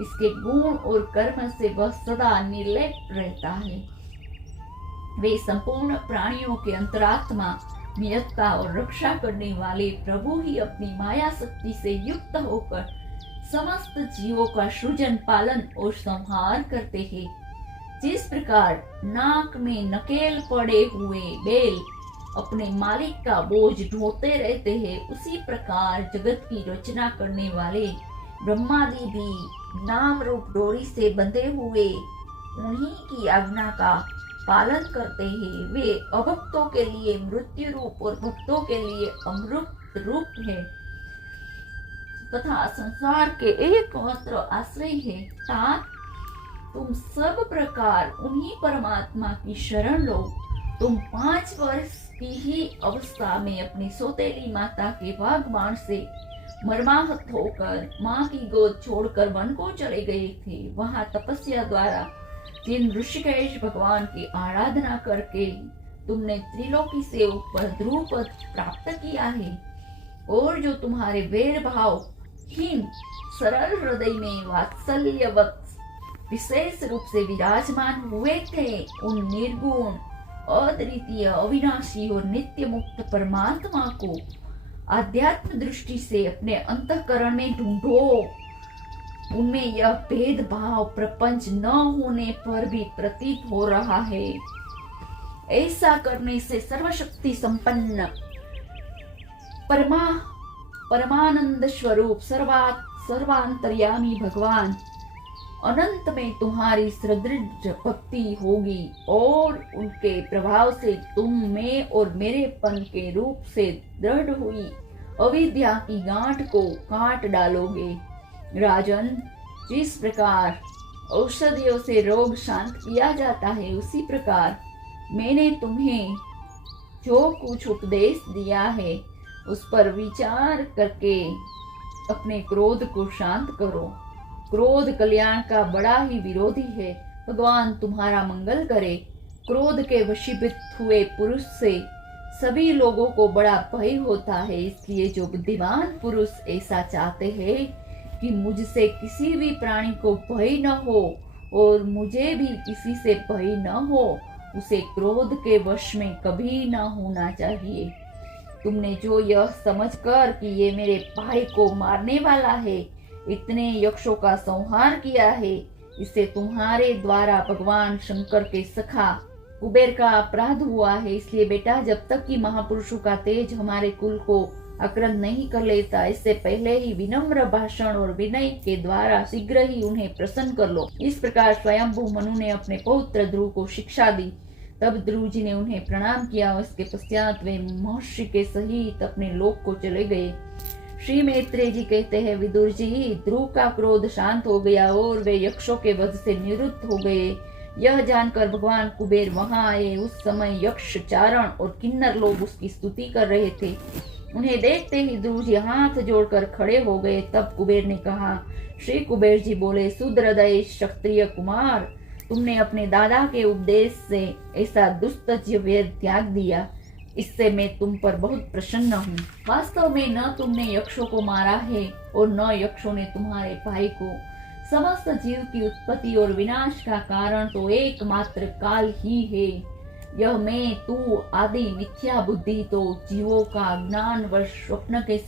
इसके गुण और कर्म से वह सदा निर्लेप रहता है। वे संपूर्ण प्राणियों के अंतरात्मा नियतता और रक्षा करने वाले प्रभु ही अपनी माया शक्ति से युक्त होकर समस्त जीवों का सृजन पालन और संहार करते हैं। जिस प्रकार नाक में नकेल पड़े हुए बैल अपने मालिक का बोझ ढोते रहते हैं, उसी प्रकार जगत की रचना करने वाले ब्रह्मादि भी नाम रूप डोरी से बंधे हुए उन्हीं की आज्ञा का पालन करते हैं। वे अभक्तों के लिए मृत्यु रूप और भक्तों के लिए अमृत रूप है तथा संसार के एकमात्र आश्रय है। तात, तुम सब प्रकार उन्हीं परमात्मा की शरण लो। तुम 5 वर्ष की ही अवस्था में अपनी सौतेली माता के वाग्बाण से मर्माहत होकर माँ की गोद छोड़कर वन को चले गए थे। वहां तपस्या द्वारा जिन ऋषिकेश भगवान की आराधना करके तुमने त्रिलोकी से ऊपर ध्रुव पद प्राप्त किया है, और जो तुम्हारे वैर भाव हीन सरल हृदय में वात्सल्यवत विशेष रूप से विराजमान हुए थे, उन निर्गुण अद्वितीय अविनाशी और नित्य मुक्त परमात्मा को आध्यात्म दृष्टि से अपने अंतःकरण में ढूंढो, उनमें यह भेदभाव प्रपंच न होने पर भी प्रतीत हो रहा है। ऐसा करने से सर्वशक्ति संपन्न परमानंद स्वरूप सर्वांतर्यामी भगवान अनंत में तुम्हारी सुदृढ़ भक्ति होगी और उनके प्रभाव से तुम में और मेरेपन के रूप से दृढ़ हुई अविद्या की गांठ को काट डालोगे। राजन, जिस प्रकार औषधियों से रोग शांत किया जाता है, उसी प्रकार मैंने तुम्हें जो कुछ उपदेश दिया है उस पर विचार करके अपने क्रोध को शांत करो। क्रोध कल्याण का बड़ा ही विरोधी है। भगवान तुम्हारा मंगल करे। क्रोध के वशीभूत हुए पुरुष से सभी लोगों को बड़ा भय होता है, इसलिए जो बुद्धिमान पुरुष ऐसा चाहते हैं कि मुझसे किसी भी प्राणी को भय न हो और मुझे भी किसी से भय न हो, उसे क्रोध के वश में कभी न होना चाहिए। तुमने जो यह समझकर कि ये मेरे भाई को मारने वाला है, इतने यक्षों का संहार किया है, इससे तुम्हारे द्वारा भगवान शंकर के सखा कुबेर का अपराध हुआ है। इसलिए बेटा, जब तक कि महापुरुषों का तेज हमारे कुल को आक्रांत नहीं कर लेता, इससे पहले ही विनम्र भाषण और विनय के द्वारा शीघ्र ही उन्हें प्रसन्न कर लो। इस प्रकार स्वयंभू मनु ने अपने पौत्र ध्रुव को शिक्षा दी। तब ध्रुव जी ने उन्हें प्रणाम किया और इसके पश्चात वे महर्षि के सहित अपने लोक को चले गए। श्री मैत्रेय जी कहते हैं, विदुर जी, ध्रुव का क्रोध शांत हो गया और वे यक्षों के वध से निवृत्त हो गए। यह जानकर भगवान कुबेर वहां आए। उस समय यक्ष, चारण और किन्नर लोग उसकी स्तुति कर रहे थे। उन्हें देखते ही ध्रुव जी हाथ जोड़कर खड़े हो गए। तब कुबेर ने कहा, श्री कुबेर जी बोले, सुहृदय क्षत्रिय कुमार, तुमने अपने दादा के उपदेश से ऐसा दुस्तज्य वेद त्याग दिया, इससे मैं तुम पर बहुत प्रसन्न हूँ। वास्तव में न तुमने यक्षों को मारा है और न यक्षों ने तुम्हारे भाई को। समस्त जीव की उत्पत्ति और विनाश का कारण तो एकमात्र काल ही है। यह मैं, तू आदि मिथ्या बुद्धि तो जीवों का ज्ञान व स्वप्न के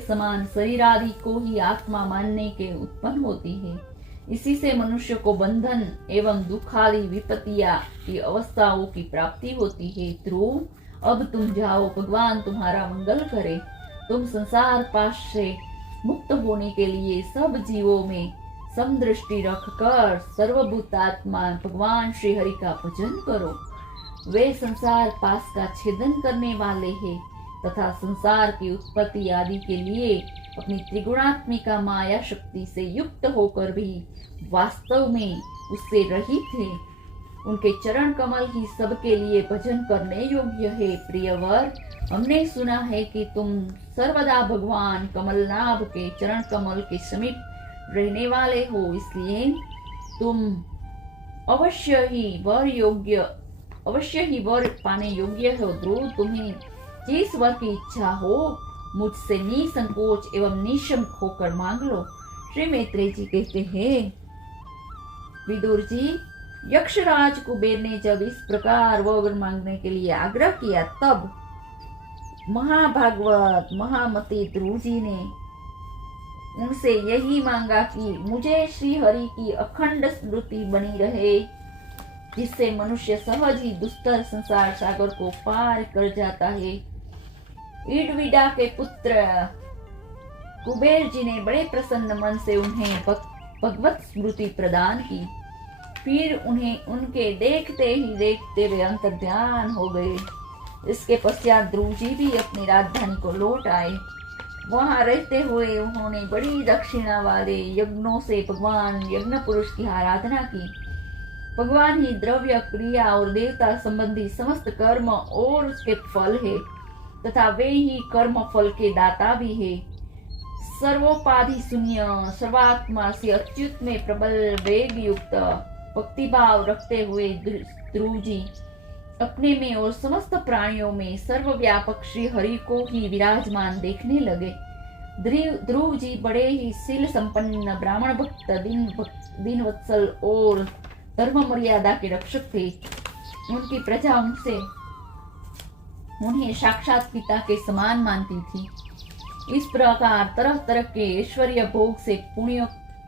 समान शरीर आदि को ही आत्मा मानने के उत्पन्न होती है। इसी से मनुष्य को बंधन एवं दुखादि विपत्तियां की अवस्थाओं की प्राप्ति होती है। ध्रुव, अब तुम जाओ, भगवान तुम्हारा मंगल करे। तुम संसार पाश से मुक्त होने के लिए सब जीवों में समदृष्टि रखकर सर्वभूतात्मा भगवान श्री हरि का भजन करो। वे संसार पाश का छेदन करने वाले हैं तथा संसार की उत्पत्ति आदि के लिए अपनी त्रिगुणात्मिका माया शक्ति से युक्त होकर भी वास्तव में उससे रहित है। उनके चरण कमल ही सबके लिए भजन करने योग्य है। प्रियवर, हमने सुना है कि तुम सर्वदा भगवान कमलनाभ के चरण कमल के समीप रहने वाले हो, इसलिए तुम अवश्य ही वर पाने योग्य हो। ध्रुव, तुम्हें जिस वर की इच्छा हो मुझसे निसंकोच एवं निशंक होकर मांग लो। श्री मैत्रेय जी कहते हैं, विदुर जी, यक्षराज कुबेर ने जब इस प्रकार वर मांगने के लिए आग्रह किया, तब महाभागवत महामती ध्रुव जी ने उनसे यही मांगा कि मुझे श्री हरि की अखंड स्मृति बनी रहे, जिससे मनुष्य सहज ही दुस्तर संसार सागर को पार कर जाता है। ईडविडा के पुत्र कुबेर जी ने बड़े प्रसन्न मन से उन्हें भगवत स्मृति प्रदान की। फिर उन्हें उनके देखते ही देखते वे अंतर्ध्यान हो गए। इसके पश्चात ध्रुव जी भी अपनी राजधानी को लौट आए। वहां रहते हुए उन्होंने बड़ी दक्षिणा वाले यज्ञों से भगवान यज्ञ पुरुष की आराधना की। भगवान ही द्रव्य, क्रिया और देवता संबंधी समस्त कर्म और उसके फल है तथा वे ही कर्म फल के दाता भी है। सर्वोपाधि शून्य सर्वात्मा से अच्युत में प्रबल वेग युक्त भक्तिभाव रखते हुए ध्रुव जी अपने में और समस्त प्राणियों में सर्वव्यापक श्री हरि को ही विराजमान देखने लगे। ध्रुव जी बड़े ही शील संपन्न ब्राह्मण भक्त, दीन वत्सल और धर्म मर्यादा के रक्षक थे। उनकी प्रजा उन्हें साक्षात पिता के समान मानती थी। इस प्रकार तरह तरह के ऐश्वर्य भोग से पुण्यों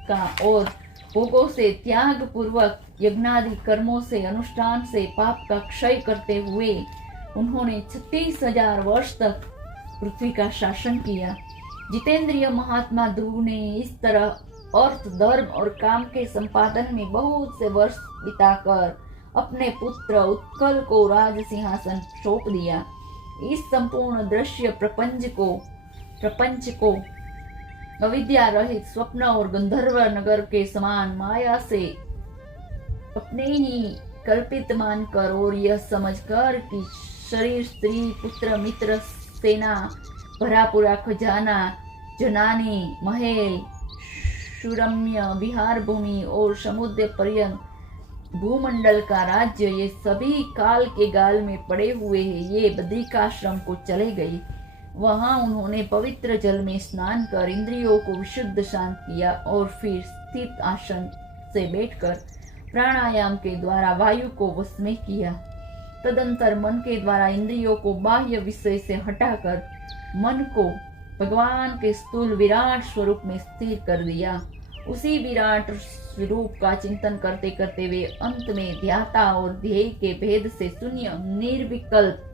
का और भोगों से त्याग पूर्वक यज्ञादि कर्मों से अनुष्ठान से पाप का क्षय करते हुए उन्होंने 36,000 वर्ष तक पृथ्वी का शासन किया। जितेंद्रिय महात्मा ध्रुव ने इस तरह अर्थ, धर्म और काम के संपादन में बहुत से वर्ष बिताकर अपने पुत्र उत्कल को राज सिंहासन सौंप दिया। इस संपूर्ण दृश्य प्रपंच को अविद्या रहित स्वप्न और गंधर्व नगर के समान माया से अपने ही कल्पित मानकर और यह समझकर कि शरीर, स्त्री, पुत्र, मित्र, सेना, भरा पूरा खजाना, जनानी, महल, सुरम्य विहार भूमि और समुद्र पर्यंत भूमंडल का राज्य ये सभी काल के गाल में पड़े हुए हैं, ये बद्रिकाश्रम को चले गई। वहां उन्होंने पवित्र जल में स्नान कर इंद्रियों को विशुद्ध शांत किया और फिर स्थित आसन से बैठकर प्राणायाम के द्वारा वायु को वश में किया। तदंतर मन के द्वारा इंद्रियों को बाह्य विषय से हटाकर मन को भगवान के स्थूल विराट स्वरूप में स्थिर कर दिया। उसी विराट स्वरूप का चिंतन करते करते वे अंत में ध्याता और ध्येय के भेद से शून्य निर्विकल्प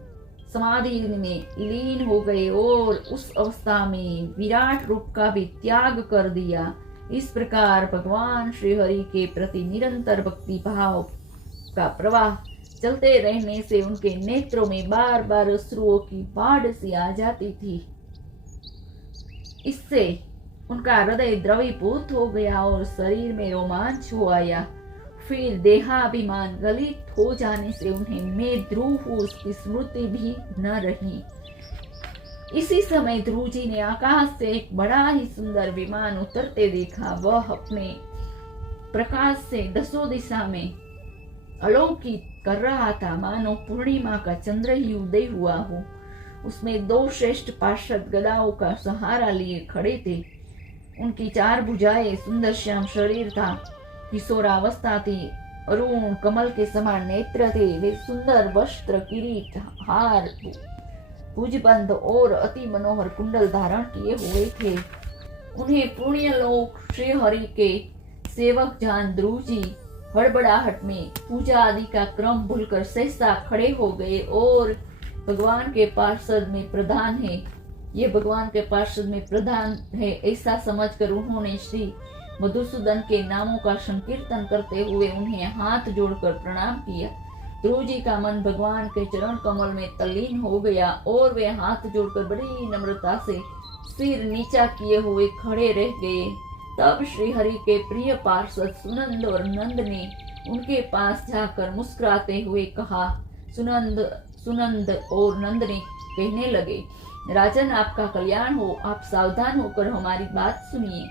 समाधि में लीन हो गए और उस अवस्था में विराट रूप का भी त्याग कर दिया। इस प्रकार भगवान श्री हरि के प्रति निरंतर भक्ति भाव का प्रवाह चलते रहने से उनके नेत्रों में बार बार अश्रुओं की बाढ़ सी आ जाती थी। इससे उनका हृदय द्रवीभूत हो गया और शरीर में रोमांच हो आया। फिर देहाभिमान गलित हो जाने से उन्हें मैं ध्रुव हूँ उसकी स्मृति भी न रही। इसी समय ध्रुव जी ने आकाश से एक बड़ा ही सुंदर विमान उतरते देखा। वह अपने प्रकाश से दसों दिशा में अलौकित कर रहा था, मानो पूर्णिमा का चंद्र ही उदय हुआ हो। उसमें 2 श्रेष्ठ पार्षद गदाओं का सहारा लिए खड़े थे। उनकी 4 भुजाएं, सुंदर श्याम शरीर था, किशोरावस्था थी, अरुण कमल के समान नेत्र थे। वे सुंदर वस्त्र, किरीट, हार, भुजबंद और अति मनोहर कुंडल धारण किए हुए थे। उन्हें पुण्य लोक श्री हरि के सेवक जान ध्रुव जी हड़बड़ाहट में पूजा आदि का क्रम भूलकर सहसा खड़े हो गए और भगवान के पार्षद में प्रधान है, ये भगवान के पार्षद में प्रधान है ऐसा समझकर उन्होंने श्री मधुसूदन के नामों का संकीर्तन करते हुए उन्हें हाथ जोड़कर प्रणाम किया। ध्रुव जी का मन भगवान के चरण कमल में तल्लीन हो गया और वे हाथ जोड़कर बड़ी नम्रता से सिर नीचा किए हुए खड़े रह गए। तब श्री हरि के प्रिय पार्षद सुनंद और नंद ने उनके पास जाकर मुस्कुराते हुए कहा। सुनंद और नंद ने कहने लगे, राजन आपका कल्याण हो, आप सावधान होकर हमारी बात सुनिए।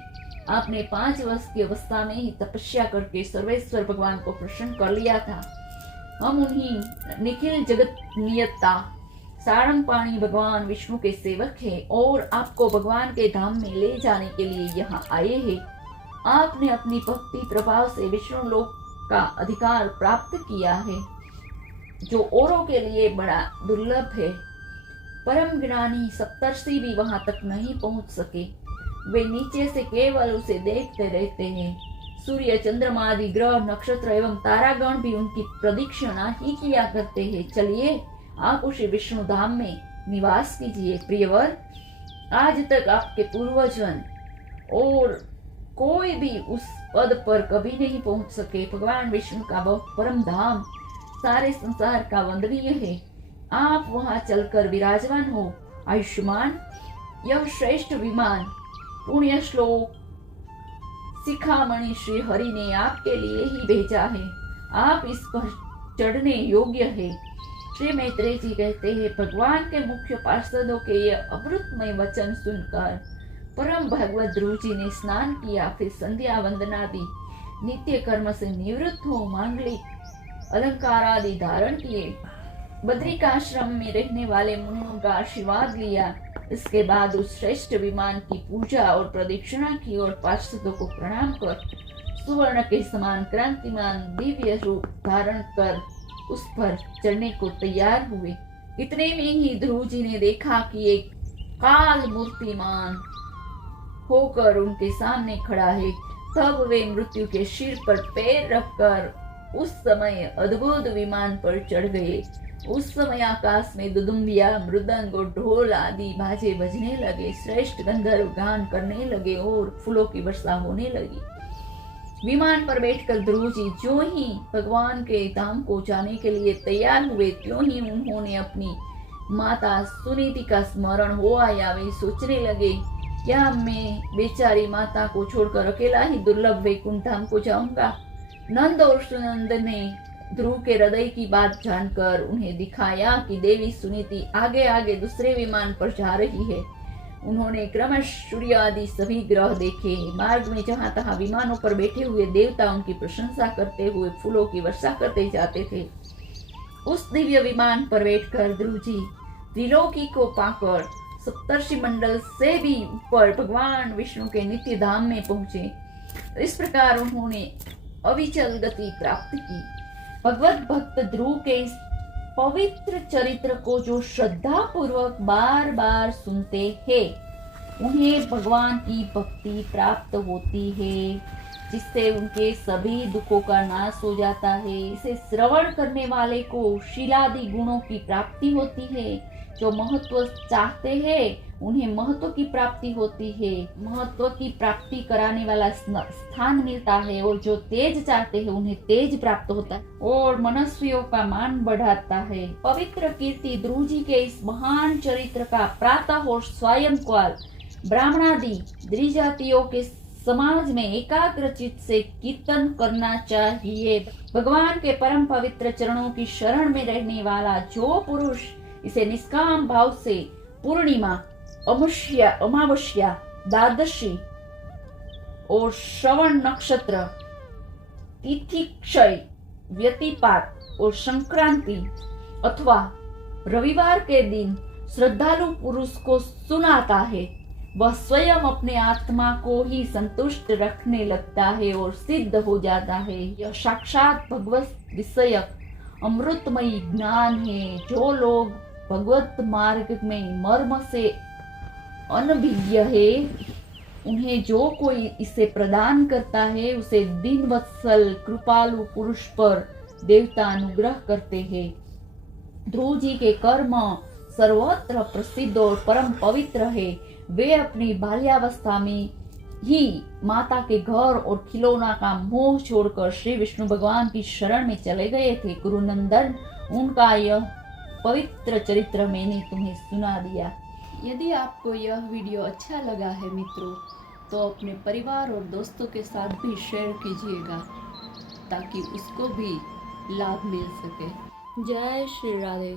आपने 5 वर्ष की अवस्था में ही तपस्या करके सर्वेश्वर भगवान को प्रसन्न कर लिया था। हम उन्हीं निखिल जगत नियता सारंगपाणी भगवान विष्णु के सेवक हैं और आपको भगवान के धाम में ले जाने के लिए यहाँ आए हैं। आपने अपनी भक्ति प्रभाव से विष्णु लोक का अधिकार प्राप्त किया है, जो औरों के लिए बड़ा दुर्लभ है। परम ज्ञानी सप्तर्षि भी वहां तक नहीं पहुंच सके। वे नीचे से केवल उसे देखते रहते हैं। सूर्य, चंद्रमा आदि ग्रह, नक्षत्र एवं तारागण भी उनकी प्रदक्षिणा ही किया करते हैं। चलिए आप उसी विष्णु धाम में निवास कीजिए। प्रियवर, आज तक आपके पूर्वजन और कोई भी उस पद पर कभी नहीं पहुंच सके। भगवान विष्णु का वह परम धाम सारे संसार का वंदनीय है। आप वहां चलकर विराजमान हो। आयुष्मान, यह श्रेष्ठ विमान पुण्य श्लोक शिखामणि श्री हरि ने आपके लिए ही भेजा है। आप इस पर चढ़ने योग्य है। श्री मैत्रेय जी कहते हैं, भगवान के मुख्य पार्षदों के ये अमृतमय वचन सुनकर परम भगवत ध्रुव जी ने स्नान किया। फिर संध्या वंदनादि नित्य कर्म से निवृत्त हो मांगलिक अलंकार आदि धारण किए। बद्रिकाश्रम में रहने वाले मुनियों का आशीर्वाद लिया। इसके बाद उस श्रेष्ठ विमान की पूजा और प्रदक्षिणा की और पार्षदों को प्रणाम कर सुवर्ण के समान क्रांतिमान दिव्य रूप धारण कर उस पर चढ़ने को तैयार हुए। इतने में ही ध्रुव जी ने देखा कि एक काल मूर्तिमान होकर उनके सामने खड़ा है। तब वे मृत्यु के सिर पर पैर रखकर उस समय अद्भुत विमान पर चढ़ गए। उस समय आकाश में दुदुम्बिया, मृदंग और ढोल आदि बाजे बजने लगे। श्रेष्ठ गंधर्व गान करने लगे और फूलों की वर्षा होने लगी। विमान पर बैठकर ध्रुव जी जो ही भगवान के धाम को जाने के लिए तैयार हुए, त्यों ही उन्होंने अपनी माता सुनीति का स्मरण हो आया। वे सोचने लगे, क्या मैं बेचारी माता को छोड़कर अकेला ही दुर्लभ वैकुंठ धाम को जाऊंगा। नंद और सुनंद ने ध्रुव के हृदय की बात जानकर उन्हें दिखाया कि देवी सुनीति आगे आगे दूसरे विमान पर जा रही है। उन्होंने क्रमश सूर्य आदि सभी ग्रह देखे। मार्ग में जहां तहां विमानों पर बैठे हुए देवता उनकी प्रशंसा करते हुए फूलों की वर्षा करते जाते थे। उस दिव्य विमान पर बैठकर ध्रुव जी त्रिलोकी को पाकर सप्तर्षि मंडल से भी ऊपर भगवान विष्णु के नित्य धाम में पहुंचे। इस प्रकार उन्होंने अविचल गति प्राप्त की। भगवत भक्त ध्रुव के इस पवित्र चरित्र को जो श्रद्धा पूर्वक बार बार सुनते हैं, उन्हें भगवान की भक्ति प्राप्त होती है, जिससे उनके सभी दुखों का नाश हो जाता है। इसे श्रवण करने वाले को शीलादि गुणों की प्राप्ति होती है। जो महत्व चाहते हैं उन्हें महत्व की प्राप्ति होती है। महत्व की प्राप्ति कराने वाला स्थान मिलता है, और जो तेज चाहते हैं उन्हें तेज प्राप्त होता है और मनुष्यों का मान बढ़ाता है। पवित्र कीर्ति ध्रुव जी के इस महान चरित्र का प्रातः और सायंकाल ब्राह्मणादि द्विजातियों के समाज में एकाग्रचित से कीर्तन करना चाहिए। भगवान के परम पवित्र चरणों की शरण में रहने वाला जो पुरुष इसे निष्काम भाव से पूर्णिमा, अमावस्या, द्वादशी और श्रवण नक्षत्र, तिथि क्षय, व्यतिपात और संक्रांति अथवा रविवार के दिन श्रद्धालु पुरुष को सुनाता है, वह स्वयं अपने आत्मा को ही संतुष्ट रखने लगता है और सिद्ध हो जाता है। यह साक्षात भगवत विषयक अमृतमयी ज्ञान है। जो लोग भगवत मार्ग में मर्म से अनभिज्ञ है, उन्हें जो कोई इसे प्रदान करता है, उसे दीनवत्सल कृपालु पुरुष पर देवता अनुग्रह करते हैं। ध्रुव जी के कर्म सर्वत्र प्रसिद्ध और परम पवित्र है। वे अपनी बाल्यावस्था में ही माता के घर और खिलौना का मोह छोड़कर श्री विष्णु भगवान की शरण में चले गए थे। गुरुनंदन, उनका यह पवित्र चरित्र मैंने तुम्हें सुना दिया। यदि आपको यह वीडियो अच्छा लगा है मित्रों, तो अपने परिवार और दोस्तों के साथ भी शेयर कीजिएगा, ताकि उसको भी लाभ मिल सके। जय श्री राधे।